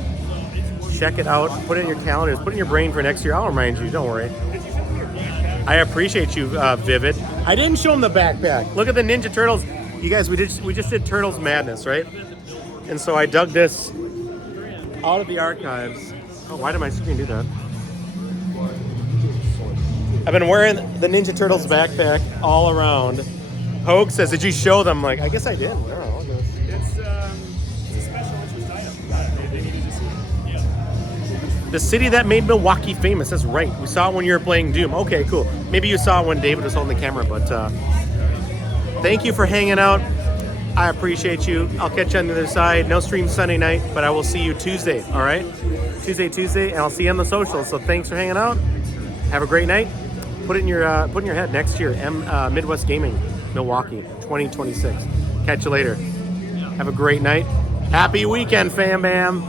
check it out. Put it in your calendars. Put it in your brain for next year. I'll remind you. Don't worry. I appreciate you, Vivid. I didn't show him the backpack. Look at the Ninja Turtles. You guys, we just did Turtles Madness, right? And so I dug this out of the archives. Oh, why did my screen do that? I've been wearing the Ninja Turtles backpack all around. Hogue says, "Did you show them?" Like, I guess I did. I don't know. It's a special interest item. They needed to see it. Yeah. The city that made Milwaukee famous. That's right. We saw it when you were playing Doom. Okay, cool. Maybe you saw it when David was holding the camera, but thank you for hanging out. I appreciate you. I'll catch you on the other side. No stream Sunday night, but I will see you Tuesday, all right? Tuesday, and I'll see you on the socials. So thanks for hanging out. Have a great night. Put it in your head next year. Midwest Gaming, Milwaukee, 2026. Catch you later. Have a great night. Happy weekend, fam bam.